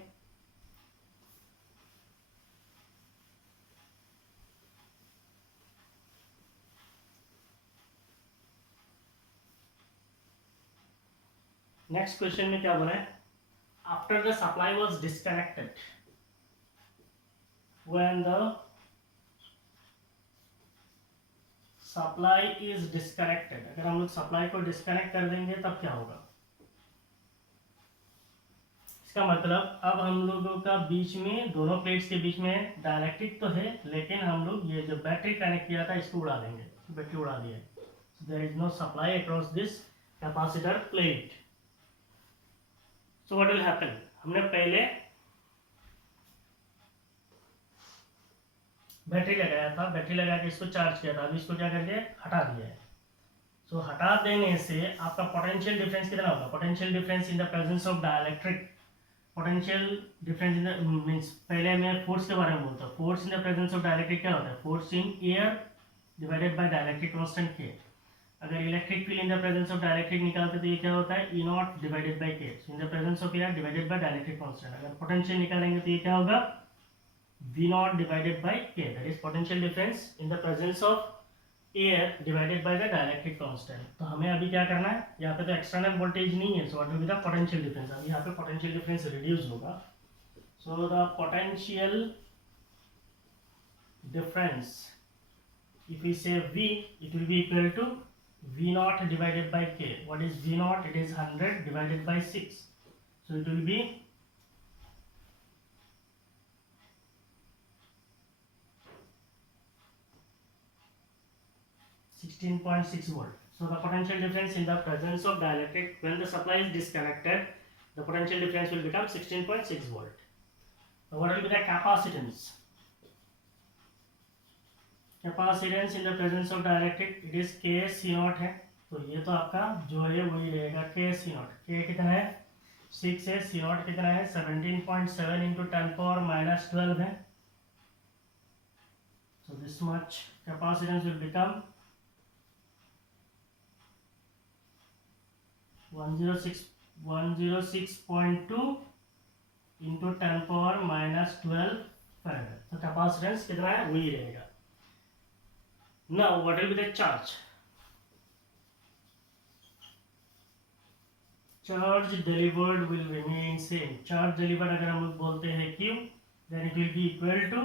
नेक्स्ट क्वेश्चन में क्या बोला है? After the supply was disconnected when the supply is disconnected. अगर हम लोग सप्लाई को डिस्कनेक्ट कर देंगे तब क्या होगा? इसका मतलब अब हम लोगों का बीच में दोनों प्लेट्स के बीच में डायलेक्ट्रिक तो है लेकिन हम लोग ये जो बैटरी कनेक्ट किया था इसको उड़ा देंगे. बैटरी उड़ा दिया. There is no supply across this capacitor plate. So what will happen? हमने पहले बैटरी लगाया था. बैटरी लगा के इसको चार्ज किया था. अभी इसको क्या करके हटा दिया है. सो हटा देने से आपका पोटेंशियल डिफरेंस कितना होगा? Potential difference in the presence of dielectric. Potential difference in the means पहले मैं फोर्स के बारे में बोलता हूँ. Force in the presence of dielectric क्या होता है? Force in air divided by dielectric constant के. अगर electric field in the presence of dielectric निकालते तो ये क्या होता है? E नॉट डिवाइडेड बाय के. In the presence of air divided by dielectric constant. अगर पोटेंशियल निकालेंगे तो ये क्या होगा? V नॉट डिवाइडेड बाय के. That is potential difference in the presence of air divided by the dielectric constant. तो हमें अभी क्या करना है? यहाँ पे तो एक्सटर्नल वोल्टेज नहीं है. सो what will be the potential difference? अभी यहाँ पे पोटेंशियल डिफरेंस रिड्यूस होगा. So the potential difference if we say V, it will be equal to V naught divided by K. What is V naught? It is 100 divided by 6. So it will be 16.6 volt. So the potential difference in the presence of dielectric when the supply is disconnected, the potential difference will become 16.6 volt. So what will be the capacitance? Capacitance in the presence of dielectric, it is K C naught है. तो ये तो आपका जो है वही रहेगा K C naught. K कितना है? 6 है. C naught कितना है? 17.7 into 10 power minus 12 है. So this much capacitance will become 106.2 into 10 power minus 12 Faraday. तो capacitance कितना है? वही रहेगा. Now what will be the charge? Charge delivered will remain same. Charge delivered अगर हम लोग बोलते हैं Q, then it will be equal to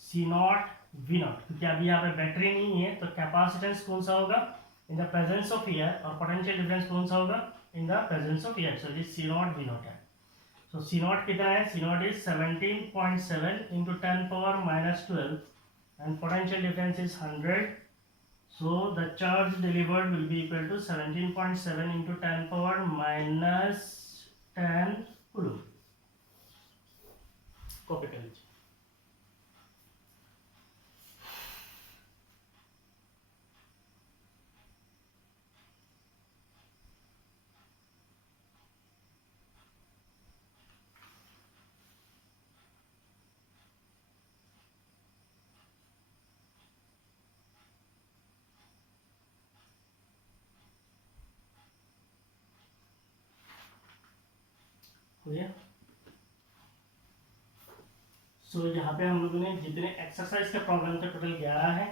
C naught V naught. क्योंकि अभी यहाँ पे बैटरी नहीं है तो कैपेसिटेंस कौन सा होगा? In the presence of air. और पोटेंशियल डिफरेंस कौन सा होगा? In the presence of air. So it is C naught V naught है. So C naught कितना है? C naught is 17.7 into 10 power minus 12 and potential difference is 100. So the charge delivered will be equal to 17.7 into 10 power minus 10 coulomb. Copy कर लीजिए. सो यहाँ पे हम लोगों ने जितने एक्सरसाइज के प्रॉब्लम थे टोटल 11 है,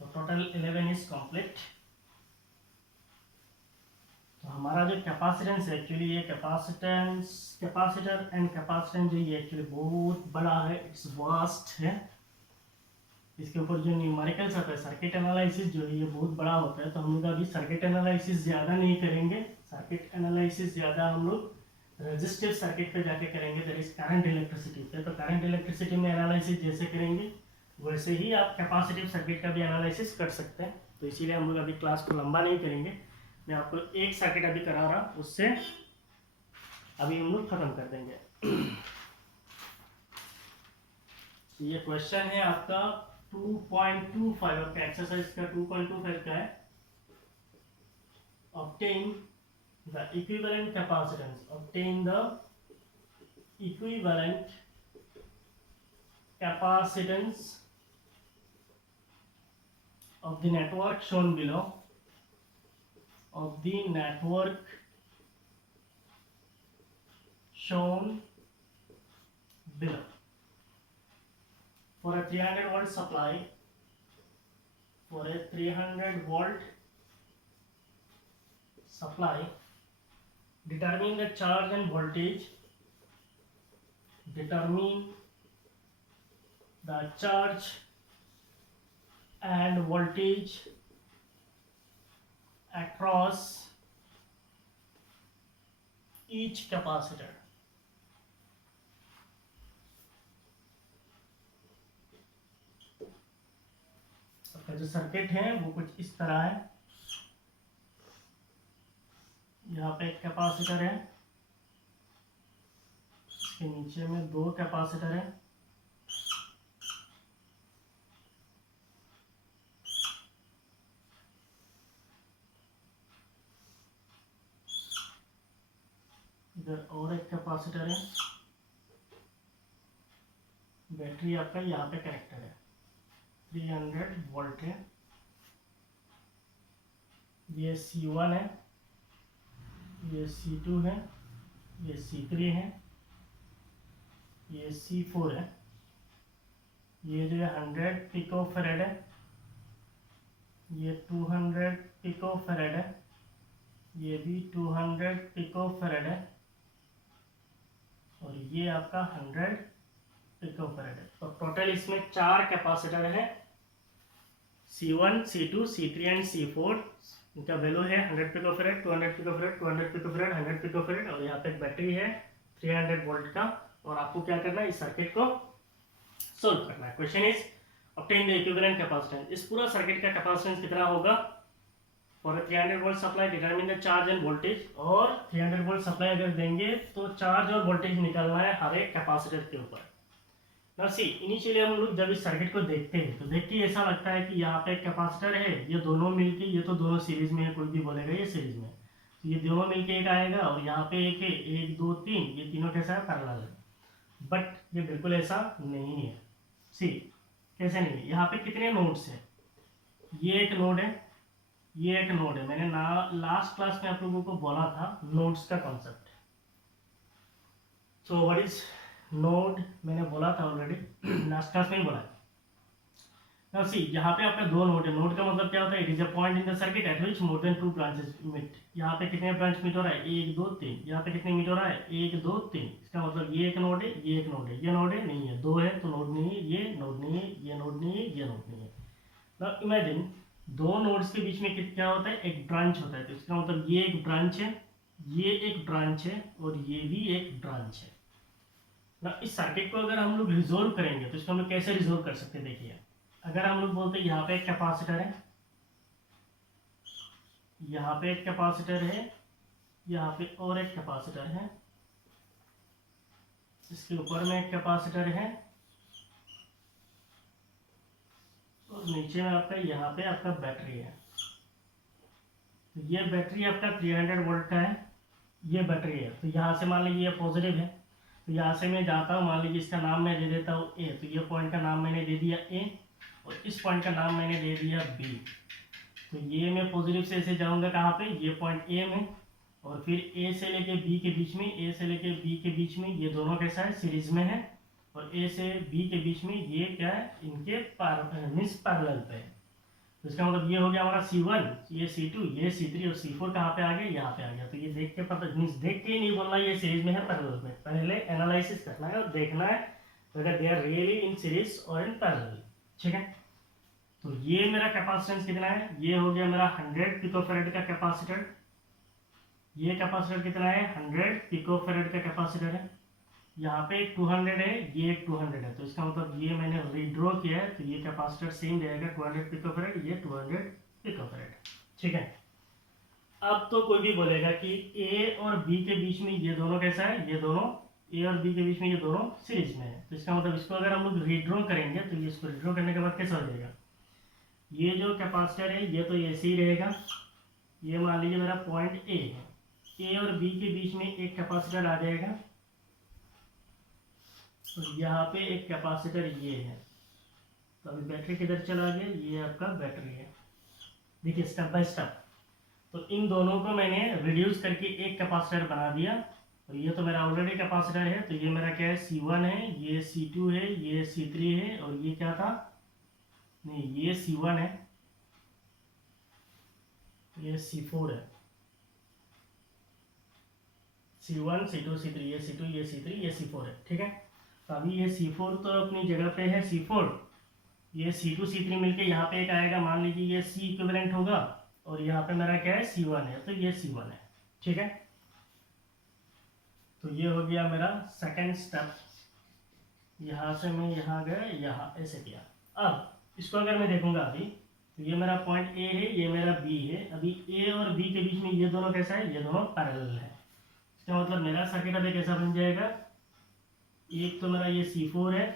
तो टोटल 11 इज कंप्लीट। तो हमारा जो कैपेसिटेंस है एक्चुअली ये कैपेसिटर एंड कैपेसिटेंस जो ये एक्चुअली बहुत बड़ा है, इट्स वास्ट है। इसके ऊपर जो न्यूमेरिकल्स आता है सर्किट एनालिसिस जो है ये बहुत बड़ा होता है। तो हम लोग अभी सर्किट एनालिसिस ज़्यादा नहीं करेंगे, सर्किट एनालिसिस ज़्यादा हम लोग रेजिस्टिव सर्किट पे जाके करेंगे, दैट इज करंट इलेक्ट्रिसिटी पे। तो करंट इलेक्ट्रिसिटी में एनालिसिस जैसे करेंगे वैसे ही आप कैपेसिटिव सर्किट का भी एनालिसिस कर सकते हैं। तो इसीलिए हम लोग अभी क्लास को लंबा नहीं करेंगे, मैं आपको एक सर्किट अभी करा रहा, उससे अभी हम लोग खत्म कर देंगे। तो ये क्वेश्चन है आपका 2.25 आपका एक्सरसाइज का 2.25 का है। Obtain the equivalent capacitance, obtain the equivalent capacitance of the network shown below, of the network shown below. For a 300 volt supply, for a 300 volt supply, determine the charge and voltage, determine the charge and voltage across each capacitor. आपका जो सर्किट है वो कुछ इस तरह है। यहाँ पे एक कैपेसिटर है, इसके नीचे में दो कैपेसिटर है, इधर और एक कैपेसिटर है, बैटरी आपका यहाँ पे कनेक्टेड है, 300 वोल्ट है, ये C1 है, ये C2 है, ये C3 है, ये C4 है, ये जो है 100 पिको फैरेड है, ये 200 पिको फैरेड है, ये भी 200 पिको फैरेड है, और ये आपका 100 पिको फैरेड है। तो टोटल इसमें 4 कैपेसिटर है, C1, C2, C3 and C4। इनका वैल्यू है 100 picofarad, 200 picofarad, 200 picofarad, 100 picofarad, और यहाँ पे एक बैटरी है 300 वोल्ट का। और आपको क्या करना है, इस सर्किट को सोल्व करना है। Question is obtain the equivalent capacitance. इस पूरा सर्किट का कैपेसिटेंस कितना होगा? For 300 volt supply determine the charge and voltage. और 300 वोल्ट सप्लाई अगर देंगे तो चार्ज और वोल्टेज निकालना है हर एक कैपेसिटर के ऊपर। ना सी इनिशियली हम लोग जब इस सर्किट को देखते हैं तो देख के ऐसा लगता है कि यहाँ पे एक कैपेसिटर है, ये दोनों मिलके, ये तो दोनों सीरीज में है, कोई भी बोलेगा ये सीरीज में, तो ये दोनों मिलके एक आएगा, और यहाँ पे एक है, 1 2 3, ये तीनों कैसा है, पैरेलल है। बट ये बिल्कुल ऐसा नहीं है। सी कैसे नहीं है, यहाँ पे कितने नोड्स हैं, ये एक नोड है, ये एक नोड है। मैंने लास्ट क्लास में आप लोगों को बोला था नोड्स का concept. So what is node, मैंने बोला था ऑलरेडी, लास्ट क्लास में ही बोला। नाउ सी यहाँ पे आपका दो नोड है। नोड का मतलब क्या होता है? It is a point in the circuit at which more than 2 branches meet. यहाँ पे कितने ब्रांच मीट हो रहा है? 1 2 3। यहाँ पे कितने मीट हो रहा है? 1 2 3। इसका मतलब ये एक नोड है, ये एक नोड है, ये नोड है नहीं है, 2 है तो नोड नहीं है, ये नोड नहीं है, ये नोड नहीं है, ये नोड नहीं है। नाउ इमेजिन दो नोड्स के बीच में क्या होता है? एक ब्रांच होता है। तो इसका मतलब ये एक ब्रांच है, ये एक ब्रांच है, और ये भी एक ब्रांच है। ना इस सर्किट को अगर हम लोग रिजोल्व करेंगे तो इसको हम लोग कैसे रिजोल्व कर सकते हैं? देखिए, अगर हम लोग बोलते हैं यहाँ पे एक कैपेसिटर है, यहाँ पे एक कैपेसिटर है, यहाँ पे और एक कैपेसिटर है, इसके ऊपर में एक कैपेसिटर है, और नीचे में आपका यहाँ पे आपका बैटरी है। तो ये बैटरी आपका 300 वोल्ट का है, ये बैटरी है। तो यहाँ से मान लीजिए ये पॉजिटिव है, तो यहाँ से मैं जाता हूँ, मान लीजिए इसका नाम मैं दे देता हूँ ए। तो ये पॉइंट का नाम मैंने दे दिया ए, और इस पॉइंट का नाम मैंने दे दिया बी। तो ये मैं पॉजिटिव से ऐसे जाऊँगा कहाँ पे? ये पॉइंट ए में, और फिर ए से लेके बी के बीच में, ए से लेके बी के बीच में ये दोनों कैसा है, सीरीज में है, और ए से बी के बीच में ये क्या है, इनके मीन्स पैरेलल पे है। तो इसका मतलब ये हो गया हमारा C1, ये C2, ये C3 और C4 कहाँ पे आ गया, यहाँ पे आ गया। तो ये देख के पता, मीन्स देख के ही नहीं बोलना ये सीरीज में है पैरेलल में, पहले एनालिसिस करना है और देखना है अगर they are really in series और इन पैरेलल। ठीक है, तो ये मेरा कैपेसिटेंस कितना है, ये हो गया मेरा 100 पिकोफैरेड का कैपेसिटर। ये कैपेसिटर कितना है, 100 पिकोफैरेड का कैपेसिटर है। यहाँ पे एक 200 है, ये एक 200 है, तो इसका मतलब ये मैंने रीड्रॉ किया है, तो ये कैपेसिटर सेम रहेगा 200 पिकोफैरेड, ये 200 पिकोफैरेड। ठीक है, अब तो कोई भी बोलेगा कि ए और बी के बीच में ये दोनों कैसा है, ये दोनों ए और बी के बीच में ये दोनों सीरीज में है। तो इसका मतलब इसको अगर हम लोग रीड्रॉ करेंगे तो ये इसको रीड्रॉ करने के बाद कैसा हो जाएगा, ये जो कैपेसिटर है ये तो ऐसे ही रहेगा। ये मान लीजिए मेरा पॉइंट ए है, ए और बी के बीच में एक कैपेसिटर आ जाएगा, तो यहाँ पे एक कैपेसिटर ये है। तो अभी बैटरी किधर चला गया, ये आपका बैटरी है। देखिए स्टेप बाय स्टेप, तो इन दोनों को मैंने रिड्यूस करके एक कैपेसिटर बना दिया, और ये तो मेरा ऑलरेडी कैपेसिटर है। तो ये मेरा क्या है, C1 है, ये C2 है, ये C3 है, और ये क्या था, नहीं ये C1 है, ये C4 है, C1 C2 C3, ये C2 ये C3 ये C4 है। ठीक है, तो अभी ये C4 तो अपनी जगह पे है C4, ये C2 C3 मिलके यहाँ पे एक आएगा, मान लीजिए ये C इक्विवेलेंट होगा, और यहाँ पे मेरा क्या है C1 है, तो ये C1 है। ठीक है, तो ये हो गया मेरा सेकंड स्टेप। यहाँ से मैं यहाँ गया, यहाँ ऐसे किया। अब इसको अगर मैं देखूंगा अभी, तो ये मेरा पॉइंट ए है, ये मेरा बी है। अभी ए और बी के बीच में ये दोनों कैसा है, ये दोनों पैरेलल है। इसका मतलब मेरा सर्किट अभी कैसा बन जाएगा, एक तो मेरा ये C4 है,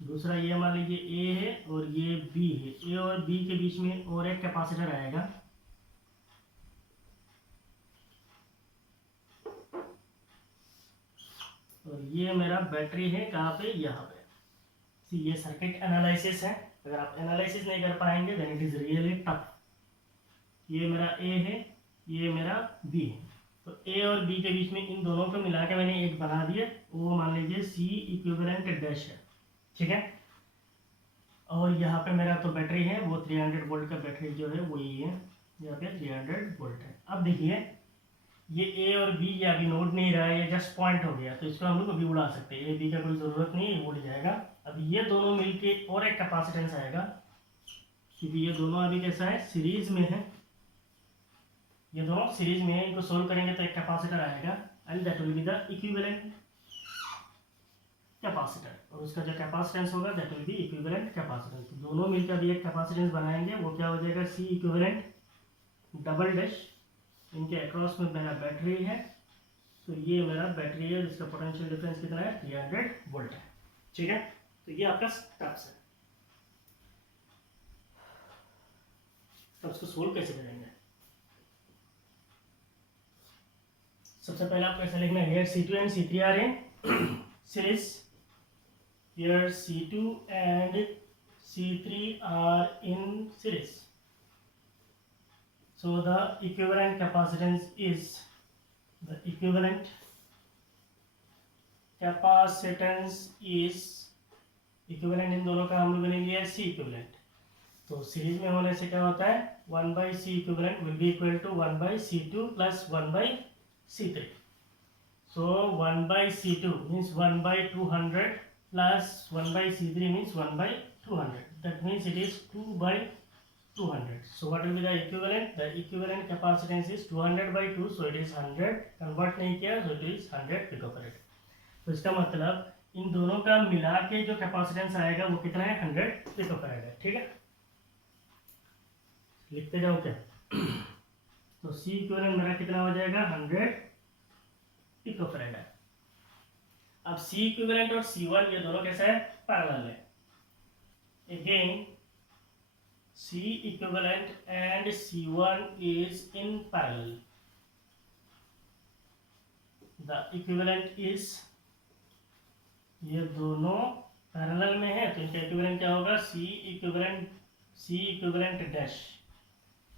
दूसरा ये मान लीजिए ए है, और ये बी है। ए और बी के बीच में और एक कैपेसिटर आएगा, और ये मेरा बैटरी है कहाँ पे, यहाँ पे। ये सर्किट एनालिसिस है, अगर आप एनालिसिस नहीं कर पाएंगे then it is really tough. ये मेरा ए है, ये मेरा बी है, तो ए और बी के बीच में इन दोनों को मिला के मैंने एक बना दिया, वो मान लीजिए C इक्विवेलेंट डैश है। ठीक है, और यहाँ पे मेरा तो बैटरी है, वो 300 वोल्ट का बैटरी जो है वो ये है, यहाँ पे 300 वोल्ट है। अब देखिए ये ए और बी ये अभी नोट नहीं रहा है, ये जस्ट पॉइंट हो गया, तो इसको हम लोग अभी उड़ा सकते हैं, ए बी का कोई ज़रूरत नहीं है, उड़ जाएगा। अब ये दोनों मिलके और एक कैपेसिटेंस आएगा, क्योंकि ये दोनों अभी कैसा है, सीरीज में है, ये दोनों सीरीज में है। इनको सोल्व करेंगे तो एक कैपेसिटर आएगा, and that will be the equivalent capacitor, और उसका जो कैपेसिटेंस होगा that will be equivalent capacitance. तो दोनों मिलकर अभी एक कैपेसिटेंस बनाएंगे, वो क्या हो जाएगा, C इक्विवेलेंट डबल डैश। इनके अक्रॉस में मेरा बैटरी है, तो ये मेरा बैटरी है जिसका पोटेंशियल डिफरेंस कितना है, 300 वोल्ट है। ठीक है, तो ये आपका स्टेप्स है। तो उसको सोल्व कैसे करेंगे, सबसे पहले आपको ऐसा लिखना है, here C2 and C3 are in series, here C2 and C3 are in series, so the equivalent capacitance is, the equivalent capacitance is, equivalent इन दोनों का हम लोगों ने लिया है C equivalent। तो सीरीज में होने से क्या होता है, 1/C equivalent will be equal to 1/C2 plus 1/C3। so 1/C2 means 1/200 plus 1/C3 means 1/200, that means it is 2/200. so what will be the equivalent, the equivalent capacitance is 200/2, so it is 100, convert नहीं किया so it is 100 picofarad। तो इसका मतलब इन दोनों का मिला के जो कैपेसिटेंस आएगा वो कितना है, 100 पिकोफैराड है। ठीक है, लिखते जाओ क्या, तो C इक्विवेलेंट मेरा कितना हो जाएगा, 100 पिकोफैराड है। अब C इक्विवेलेंट और C1 ये दोनों कैसा है, पैरेलल है। Again C equivalent and C1 is in parallel, the equivalent is, ये दोनों पैरेलल में है तो इनका इक्विवेलेंट क्या होगा, C इक्विवेलेंट डैश।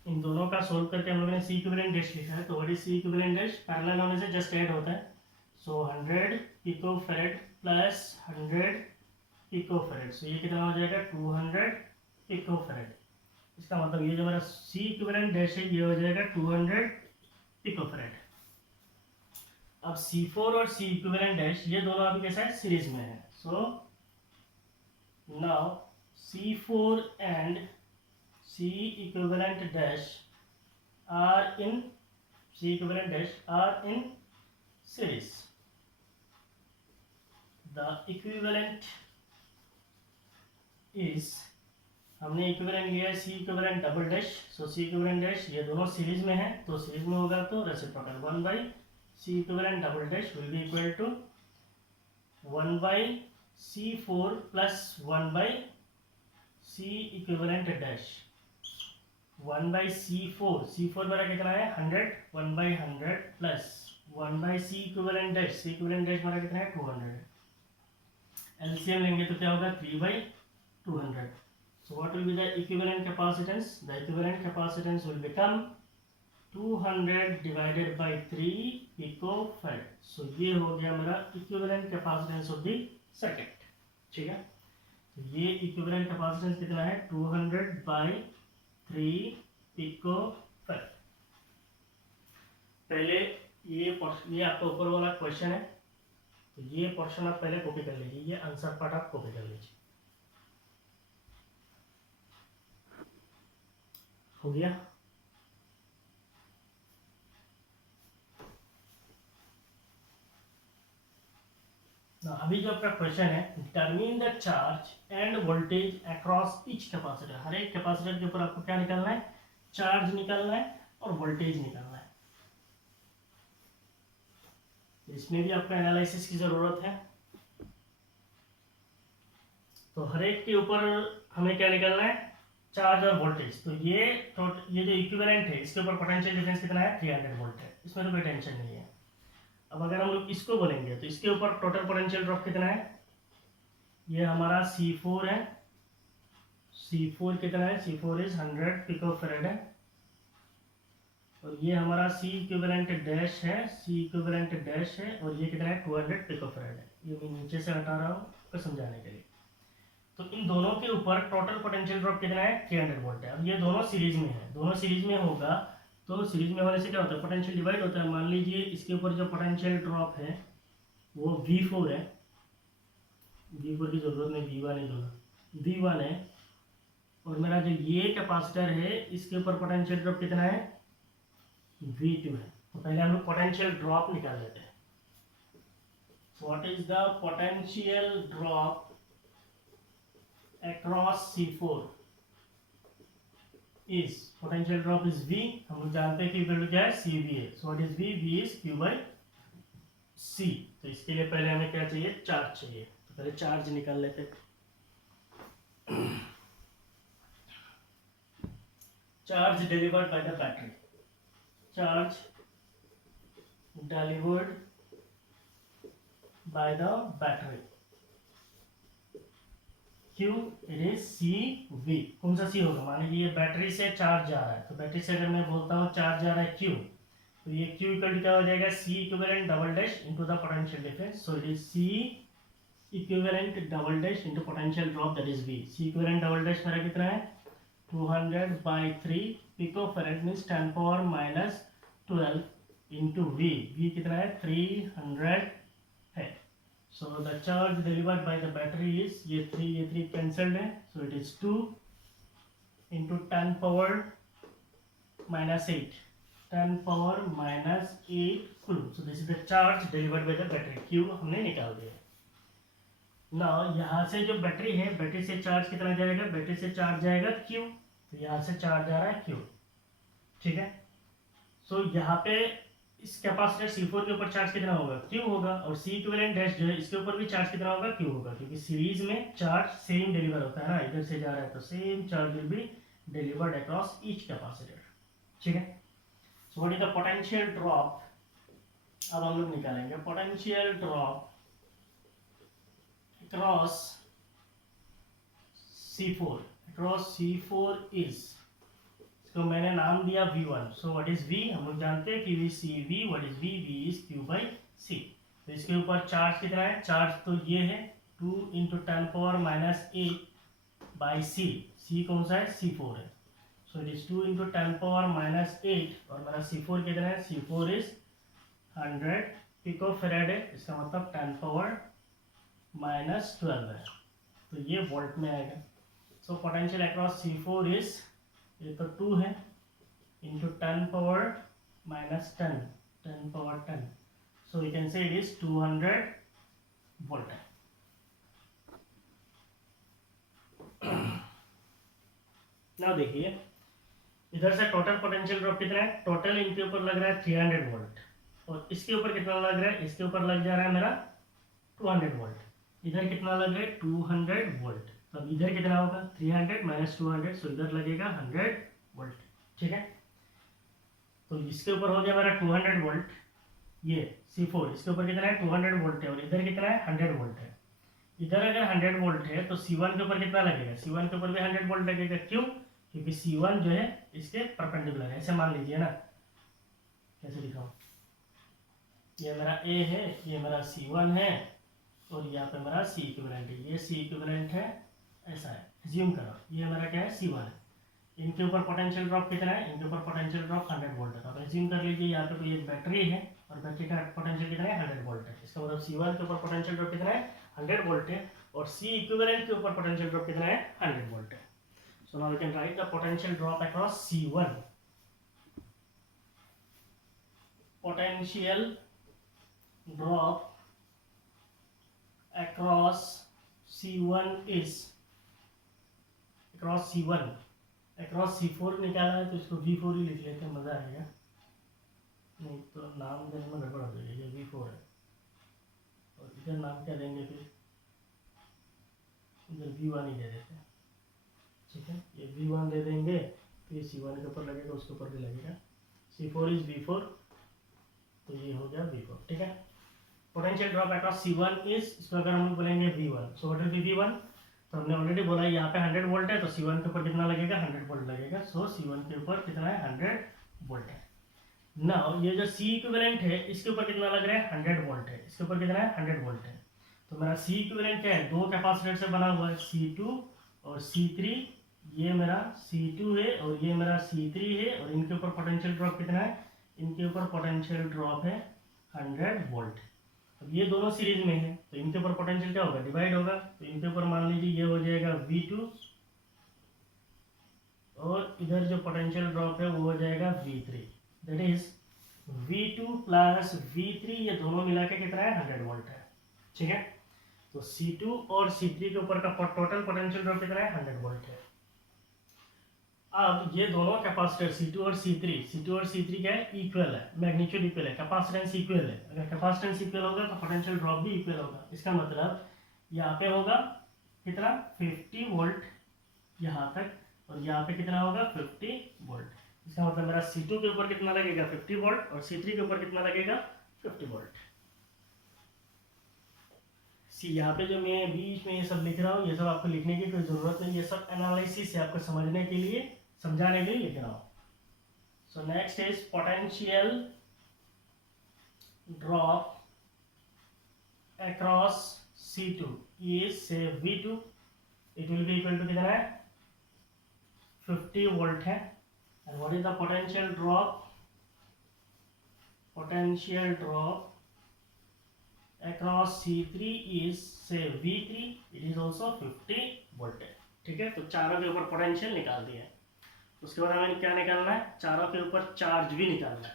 इन दोनों का सोल्व करके हम लोगों ने सी इक्विवेलेंट डैश लिखा है, तो what is C equivalent dash, parallel होने से जस्ट ऐड होता है। So 100 picofarad plus 100 picofarad, so ये कितना हो जाएगा 200 पिकोफैरेड। इसका मतलब ये जो मेरा सी इक्विवेलेंट डैश है ये हो जाएगा 200 पिकोफैरेड। अब C4 और सी इक्विवेलेंट डैश ये दोनों अभी कैसा है, सीरीज में है। So now C4 and C equivalent dash are in C equivalent dash are in series. The equivalent is, हमने इक्विवेलेंट लिया है C equivalent डबल डैश, सो C equivalent डैश ये दोनों सीरीज में है, तो सीरीज में होगा तो reciprocal 1 by C equivalent double dash will be equal to 1 by C4 plus 1 by C equivalent dash। 1 by C4 मेरा कितना है 100, 1 by 100 plus 1 by C equivalent dash मेरा कितना है 200 है। एलसीएम लेंगे तो क्या होगा 3 by 200। So what will be the equivalent capacitance, the equivalent capacitance will become 200 divided by 3 picofarad. So ये हो गया मेरा equivalent capacitance of the circuit. ठीक है, तो ये इक्विवेलेंट कैपेसिटेंस कितना है 200 बाय 3 पिकोफैरेड। पहले ये आपका ऊपर वाला क्वेश्चन है, तो ये पोर्शन आप पहले कॉपी कर लीजिए, ये आंसर पार्ट आप कॉपी कर लीजिए। हो गया। अभी जो आपका क्वेश्चन है, determine the charge and voltage across each capacitor. हर एक कैपेसिटर के ऊपर आपको क्या निकालना है, चार्ज निकालना है और वोल्टेज निकालना है। इसमें भी आपको एनालिसिस की जरूरत है। तो हर एक के ऊपर हमें क्या निकालना है, चार्ज और वोल्टेज। तो ये जो इक्विवेलेंट है इसके ऊपर पोटेंशियल डिफरेंस कितना है 300 वोल्ट है, इसमें तो कोई टेंशन नहीं है। अब अगर हम लोग इसको बोलेंगे तो इसके ऊपर टोटल पोटेंशियल ड्रॉप कितना है, ये हमारा C4 है। C4 कितना है, C4 इज 100 पिकोफैरेड है। और ये हमारा C इक्विवेलेंट डैश है, C इक्विवेलेंट डैश है, और ये कितना है 200 पिकोफैरेड है। ये मैं नीचे से हटा रहा हूँ आपको समझाने के लिए। तो इन दोनों के ऊपर टोटल पोटेंशियल ड्रॉप कितना है 300 वोल्ट है। अब ये दोनों सीरीज में है, दोनों सीरीज में होगा तो सीरीज में होने से क्या होता है, पोटेंशियल डिवाइड होता है। मान लीजिए इसके ऊपर जो पोटेंशियल ड्रॉप है वो V4 है, V4 की जरूरत नहीं, V1 है, दोनों V1 है। और मेरा जो ये कैपेसिटर है इसके ऊपर पोटेंशियल ड्रॉप कितना है V2 है। तो पहले हम लोग पोटेंशियल ड्रॉप निकाल लेते हैं। What is the potential drop across C4 is, potential drop is V। हम लोग जानते हैं कि वैल्यू क्या है CV है। so what is V, V is Q by C। तो इसके लिए पहले हमें क्या चाहिए, चार्ज चाहिए। तो पहले चार्ज निकाल लेते हैं। Charge delivered by the battery, charge delivered by the battery Q, it is CV। कौन सा C होगा, मान लीजिए बैटरी से चार्ज जा रहा है, तो बैटरी से अगर मैं बोलता हूँ चार्ज जा रहा है Q, तो ये Q इक्वल टू क्या हो जाएगा, C equivalent double dash into the potential difference. So it is C equivalent double dash into potential drop, that is V। C equivalent double dash मेरा कितना है 200 by 3 picofarad means 10 power minus 12 into V। V कितना है 300 है। So the charge delivered by the battery is, ये 3 cancelled है, so it is 2 into 10 power minus 8, 10 power minus 8 coulomb। So this is the charge delivered by the battery। Q हमने निकाल दिया। Now यहाँ से जो बैटरी है, बैटरी से चार्ज कितना जाएगा, बैटरी से चार्ज जाएगा Q, तो यहाँ से चार्ज आ रहा है Q। ठीक है, so यहाँ पे इस कैपेसिटर C4 के ऊपर चार्ज कितना होगा Q होगा, और C इक्विवेलेंट डैश जो है इसके ऊपर भी चार्ज कितना होगा Q होगा, क्योंकि सीरीज में चार्ज सेम डिलीवर होता है ना, इधर से जा रहा है तो same charge will be delivered across each capacitor. ठीक है, सो what is the potential drop. अब हम लोग निकालेंगे potential drop across C4 is, इसको मैंने नाम दिया V1। So what is V, हम लोग जानते हैं कि V C V, what is V is Q by C। तो इसके ऊपर चार्ज कितना है, चार्ज तो ये है 2 इंटू 10⁻⁸ बाई C। C कौन सा है, C4 है। सो इट इज 2 इंटू 10⁻⁸ और मेरा C4 कितना है, C4 इज 100 पिको फेराड है, इसका मतलब 10⁻⁻12 है। तो ये वोल्ट में आएगा। So potential across C4 is, ये तो 2 है, into 10⁻⁻10, 10⁻10। So you can say it is 200 volt है। ना देखिए इधर से टोटल पोटेंशियल ड्रॉप कितना है, टोटल इनके ऊपर लग रहा है 300 वोल्ट, और इसके ऊपर कितना लग रहा है, इसके ऊपर लग जा रहा है मेरा 200 वोल्ट। इधर कितना लग रहा है, 200 वोल्ट। तो अब इधर कितना होगा, 300 माइनस 200, सो इधर लगेगा 100 वोल्ट। ठीक है, तो इसके ऊपर हो गया मेरा 200 वोल्ट, ये C4 इसके ऊपर कितना है 200 वोल्ट है, और इधर कितना है 100 वोल्ट है। इधर अगर 100 वोल्ट है तो C1 के ऊपर कितना लगेगा, C1 के ऊपर भी 100 वोल्ट लगेगा। क्यों, क्योंकि C1 जो है इसके परपेंडिकुलर है। ऐसे मान लीजिए ना, कैसे दिखाऊं, ये मेरा A है, ये मेरा C1 है, और यहाँ पे मेरा C इक्विवेलेंट है, ये C इक्विवेलेंट है, ऐसा है। एज्यूम करो ये मेरा क्या है, C1 है। इनके ऊपर पोटेंशियल ड्रॉप कितना है, इनके ऊपर पोटेंशियल ड्रॉप 100 वोल्ट है। तो एज्यूम कर लीजिए यहाँ पे कोई एक बैटरी है, और बैटरी का पोटेंशियल कितना है, 100 वोल्ट है। इसका मतलब C1 के ऊपर पोटेंशियल ड्रॉप कितना है, 100 वोल्ट है, और C इक्विवेलेंट के ऊपर पोटेंशियल ड्रॉप कितना है, 100 वोल्ट है। So now we can write the potential drop across C1। Potential drop across C1 is, across C1, across C4 निकाला है तो इसको V4 ही लिख लेते हैं, मज़ा आएगा। नहीं तो नाम देने में गड़बड़ हो जाएगी। ये V4 है, और इधर नाम क्या देंगे, फिर इधर V1 ही दे देते हैं। ठीक है, ये V1 दे देंगे, फिर C1 के ऊपर लगेगा, उसके ऊपर भी लगेगा। C4 इज V4, तो ये हो गया V4। ठीक है, potential drop across C1 is, इसको अगर हम लोग बोलेंगे V1, so what will B V1, तो हमने ऑलरेडी बोला यहाँ पे 100 वोल्ट है, तो C1 के ऊपर कितना लगेगा, 100 वोल्ट लगेगा। सो C1 के ऊपर कितना है, 100 वोल्ट है। नाउ ये जो C इक्विवेलेंट है, इसके ऊपर कितना लग रहा है, 100 वोल्ट है, इसके ऊपर कितना है, 100 वोल्ट है। तो मेरा C इक्विवेलेंट क्या है, दो कैपेसिटर से बना हुआ है, C2 और C3। ये मेरा C2 है और ये मेरा C3 है, और इनके ऊपर पोटेंशियल ड्रॉप कितना है, इनके ऊपर पोटेंशियल ड्रॉप है 100 वोल्ट। अब ये दोनों सीरीज में है, तो इनके ऊपर पोटेंशियल क्या होगा, डिवाइड होगा। तो इनके ऊपर मान लीजिए ये हो जाएगा V2, और इधर जो पोटेंशियल ड्रॉप है वो हो जाएगा V3। That is V2 plus V3, ये दोनों मिला के कितना है, 100 वोल्ट है। ठीक है, तो C2 और C3 के ऊपर का टोटल पोटेंशियल ड्रॉप कितना है, 100 वोल्ट है। अब ये दोनों कैपेसिटर C2 और C3 क्या है, इक्वल है, मैग्नीट्यूड इक्वल है, कैपेसिटेंस इक्वल है। अगर कैपेसिटेंस इक्वल होगा तो पोटेंशियल ड्रॉप भी इक्वल होगा। इसका मतलब यहाँ पे होगा कितना, 50 वोल्ट यहाँ तक, और यहाँ पे कितना होगा, 50 वोल्ट। इसका मतलब मेरा C2 के ऊपर कितना लगेगा, 50 वोल्ट, और C3 के ऊपर कितना लगेगा, 50 वोल्ट। यहाँ पे जो मैं बीच में ये सब लिख रहा हूँ, ये सब आपको लिखने की कोई ज़रूरत नहीं, ये सब एनालिसिस है, आपको समझने के लिए, समझाने के लिए लिख रहा हूँ। So next is potential drop across C2 is say V2, it will be equal to कितना है, 50 वोल्ट है। And what is the potential drop across C3 is say V3, it is also 50 volt है। ठीक है, तो चारों के ऊपर पोटेंशियल निकाल दिया। उसके बाद हमें क्या निकालना है, चारों के ऊपर चार्ज भी निकालना है।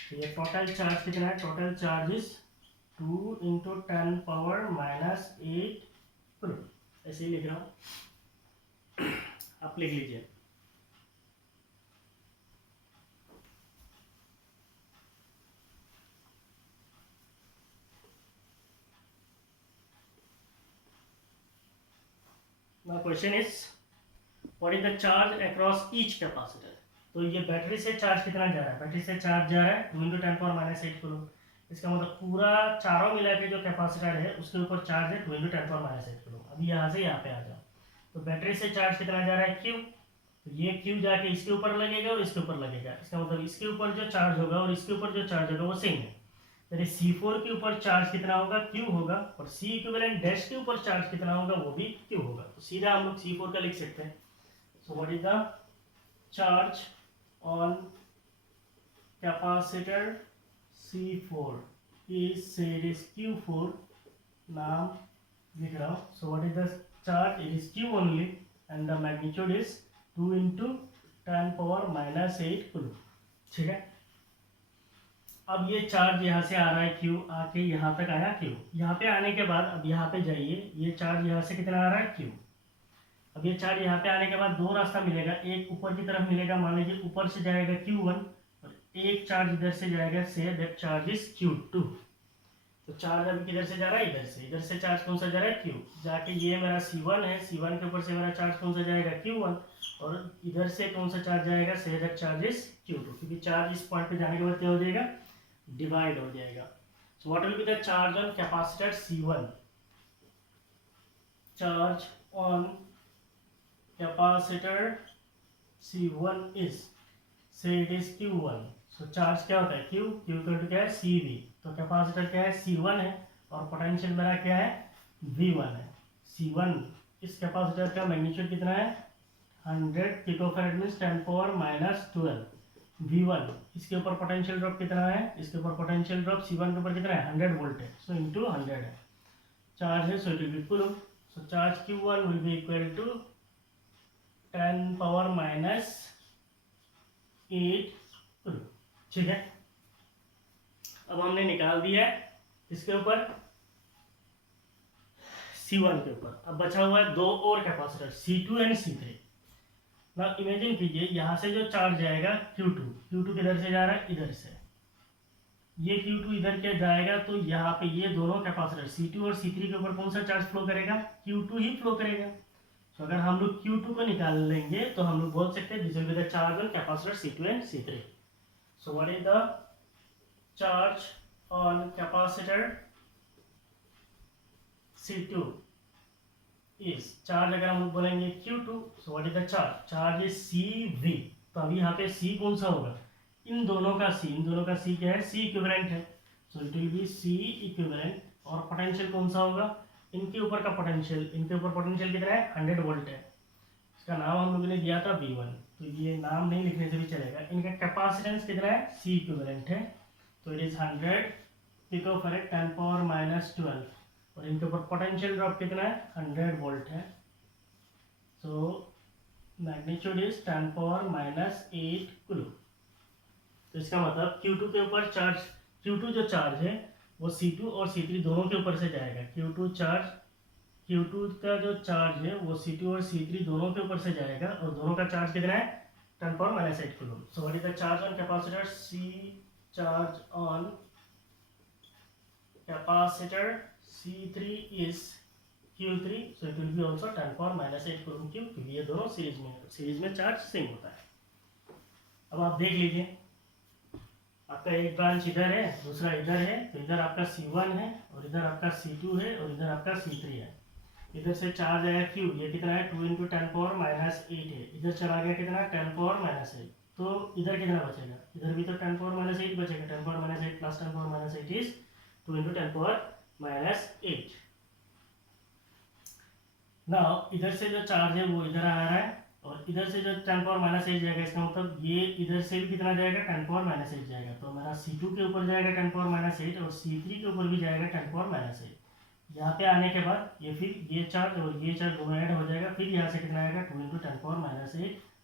तो ये टोटल चार्ज कितना है, total charge is 2 into 10⁻⁸ coulomb. ऐसे ही लिख रहा हूँ, आप लिख लीजिए। Now question is what is the charge across each capacitor। तो ये बैटरी से चार्ज कितना जा रहा है, बैटरी से चार्ज जा रहा है 2 इंटू 10⁻⁸ कूलम। इसका मतलब पूरा चारों मिला के जो कैपेसिटर है उसके ऊपर चार्ज है 2 इंटू 10⁻⁸ कूलम। अभी यहाँ से यहाँ पे आ जाओ, तो बैटरी से चार्ज कितना जा रहा है, Q, तो ये Q जाके इसके ऊपर लगेगा और इसके ऊपर लगेगा, इसका मतलब इसके ऊपर जो चार्ज होगा और इसके ऊपर जो चार्ज होगा वो सेम है। यानी C4 के ऊपर चार्ज कितना होगा, Q होगा, और C इक्विवेलेंट डैश के ऊपर चार्ज कितना होगा, वो भी Q होगा। तो सीधा हम लोग C4 का लिख सकते हैं। सो what is the charge on capacitor C4 is said is Q4, नाम लिख रहा हूँ। सो what is the charge, it is Q only and the magnitude is 2 × 10⁻⁸ coulomb. ठीक है, अब ये चार्ज यहाँ से आ रहा है Q, आके यहाँ तक आया Q। यहाँ पे आने के बाद अब यहाँ पे जाइए, ये चार्ज यहाँ से कितना आ रहा है Q। अब ये चार्ज यहाँ पे आने के बाद दो रास्ता मिलेगा, एक ऊपर की तरफ मिलेगा, मान लीजिए ऊपर से जाएगा Q1 और एक चार्ज इधर से जाएगा, say that charge is Q2। तो चार्ज अभी किधर से जा रहा है, इधर से चार्ज कौन सा जा रहा है Q, जाके ये मेरा C1 है, C1 के ऊपर से मेरा चार्ज कौन सा जाएगा Q1, और इधर से कौन सा चार्ज जाएगा, say that charge is Q2, क्योंकि चार्ज इस पॉइंट पे जाने के बाद क्या हो जाएगा, डिवाइड हो जाएगा। So what will be the charge on capacitor C1, charge on capacitor C1 is, say it is Q1। So charge क्या होता है Q इक्वल टू क्या है CV, तो कैपेसिटर क्या है C1 है और पोटेंशियल मेरा क्या है V1 है। C1 इस कैपेसिटर का मैग्नीट्यूड कितना है 100 पिकोफैराड मींस 10⁻⁻12। V1 इसके ऊपर पोटेंशियल ड्रॉप कितना है, इसके ऊपर पोटेंशियल ड्रॉप C1 के ऊपर कितना है 100 वोल्ट है, सो इनटू 100 है, चार्ज है, so it will be coulomb. So charge Q1 will be equal to 10⁻⁸ coulomb. ठीक है, अब हमने निकाल दिया है इसके ऊपर C1 के ऊपर। अब बचा हुआ है दो और कैपेसिटर C2 एंड C3। ना इमेजिन कीजिए यहाँ से जो चार्ज जाएगा Q2 किधर से जा रहा है, इधर से, ये Q2 इधर के जाएगा, तो यहाँ पे ये दोनों कैपेसिटर C2 और C3 के ऊपर कौन सा चार्ज फ्लो करेगा, Q2 ही फ्लो करेगा। तो अगर हम लोग Q2 को निकाल लेंगे तो हम लोग बोल सकते हैं this will be the charge on capacitor C2 and C3। So what is the charge on capacitor C2 is, charge अगर हम लोग बोलेंगे Q2, so what is the charge, charge is CV। तो अभी यहाँ पे C कौन सा होगा, इन दोनों का C क्या है, C इक्विवेलेंट है, so it will B C equivalent. और पोटेंशियल कौन सा होगा, इनके ऊपर का पोटेंशियल, इनके ऊपर पोटेंशियल कितना है 100 वोल्ट है, इसका नाम हम लोगों ने दिया था V1, तो ये नाम नहीं लिखने से भी चलेगा। इनका कैपेसिटेंस कितना है C इक्विवेलेंट है, तो इट इज 100 पिकोफैराड 10⁻⁻12, और इनके ऊपर पोटेंशियल ड्रॉप कितना है 100 वोल्ट है, सो मैग्नीट्यूड इज 10⁻⁸ कूलम। तो इसका मतलब Q2 के ऊपर चार्ज, Q2 जो चार्ज है वो C2 और C3 दोनों के ऊपर से जाएगा। Q2 का जो चार्ज है वो C2 और C3 दोनों के ऊपर से जाएगा, और दोनों का चार्ज कितना है 10⁻⁸ coulomb. So what is the charge on capacitor C, charge on capacitor C3 is Q3, so it will be also 10⁻⁸ coulomb क्यों, क्योंकि ये दोनों सीरीज में चार्ज सेम होता है। अब आप देख लीजिए, आपका एक ब्रांच इधर है, दूसरा इधर है, तो इधर आपका C1 है और इधर आपका C2 है और इधर आपका C3 है। इधर से चार्ज आया Q, ये कितना है 2 × 10⁻⁸ है, इधर चला गया कितना 10⁻⁸, तो इधर कितना बचेगा, इधर भी तो 10⁻⁸ बचेगा, 10⁻⁸ प्लस 10⁻⁸ इज 2 × 10⁻⁸। नाउ इधर से जो चार्ज है वो इधर आ रहा है, और इधर से जो 10⁻⁸ जाएगा, इसका मतलब ये इधर से भी कितना जाएगा 10⁻⁸ जाएगा, तो मेरा C2 के ऊपर जाएगा 10⁻⁸ और C3 के ऊपर भी जाएगा 10⁻⁸। यहाँ पे आने के बाद ये फिर ये चार्ज और ये चार्ज दोनों ऐड हो जाएगा, फिर यहाँ से कितना आएगा 2 × 10⁻⁸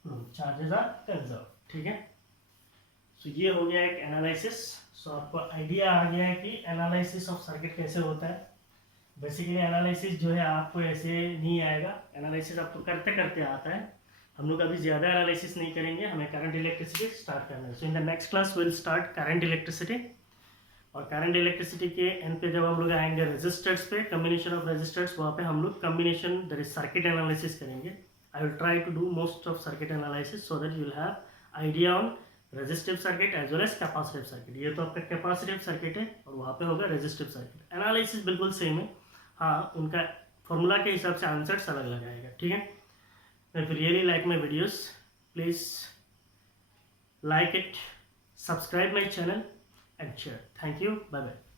कूलम, चार्जेस आर कंजर्व। ठीक है, सो ये हो गया एक एनालिसिस। सो आपको आइडिया आ गया है कि एनालिसिस ऑफ सर्किट कैसे होता है। बेसिकली एनालिसिस जो है आपको ऐसे नहीं आएगा, एनालिसिस आपको करते करते आता है। हम लोग अभी ज़्यादा एनालिसिस नहीं करेंगे, हमें करंट इलेक्ट्रिसिटी स्टार्ट करना है। So in the next class will start current electricity, और करंट इलेक्ट्रिसिटी के एंड पे जब हम लोग आएंगे रेजिस्टर्स पे, कम्बिनेशन ऑफ रेजिस्टर्स, वहाँ पे हम लोग combination that is circuit analysis करेंगे। I will try to do most of circuit analysis so that you will have idea on resistive circuit as well as capacitive circuit. ये तो आपका कैपेसिटिव सर्किट है और वहाँ पे होगा रेजिस्टिव सर्किट। एनालिसिस बिल्कुल सेम है, हाँ उनका फॉर्मूला के हिसाब से आंसर्स अलग लगाएगा। ठीक है, if you really like my videos, please like it, subscribe my channel and share. Thank you. Bye bye.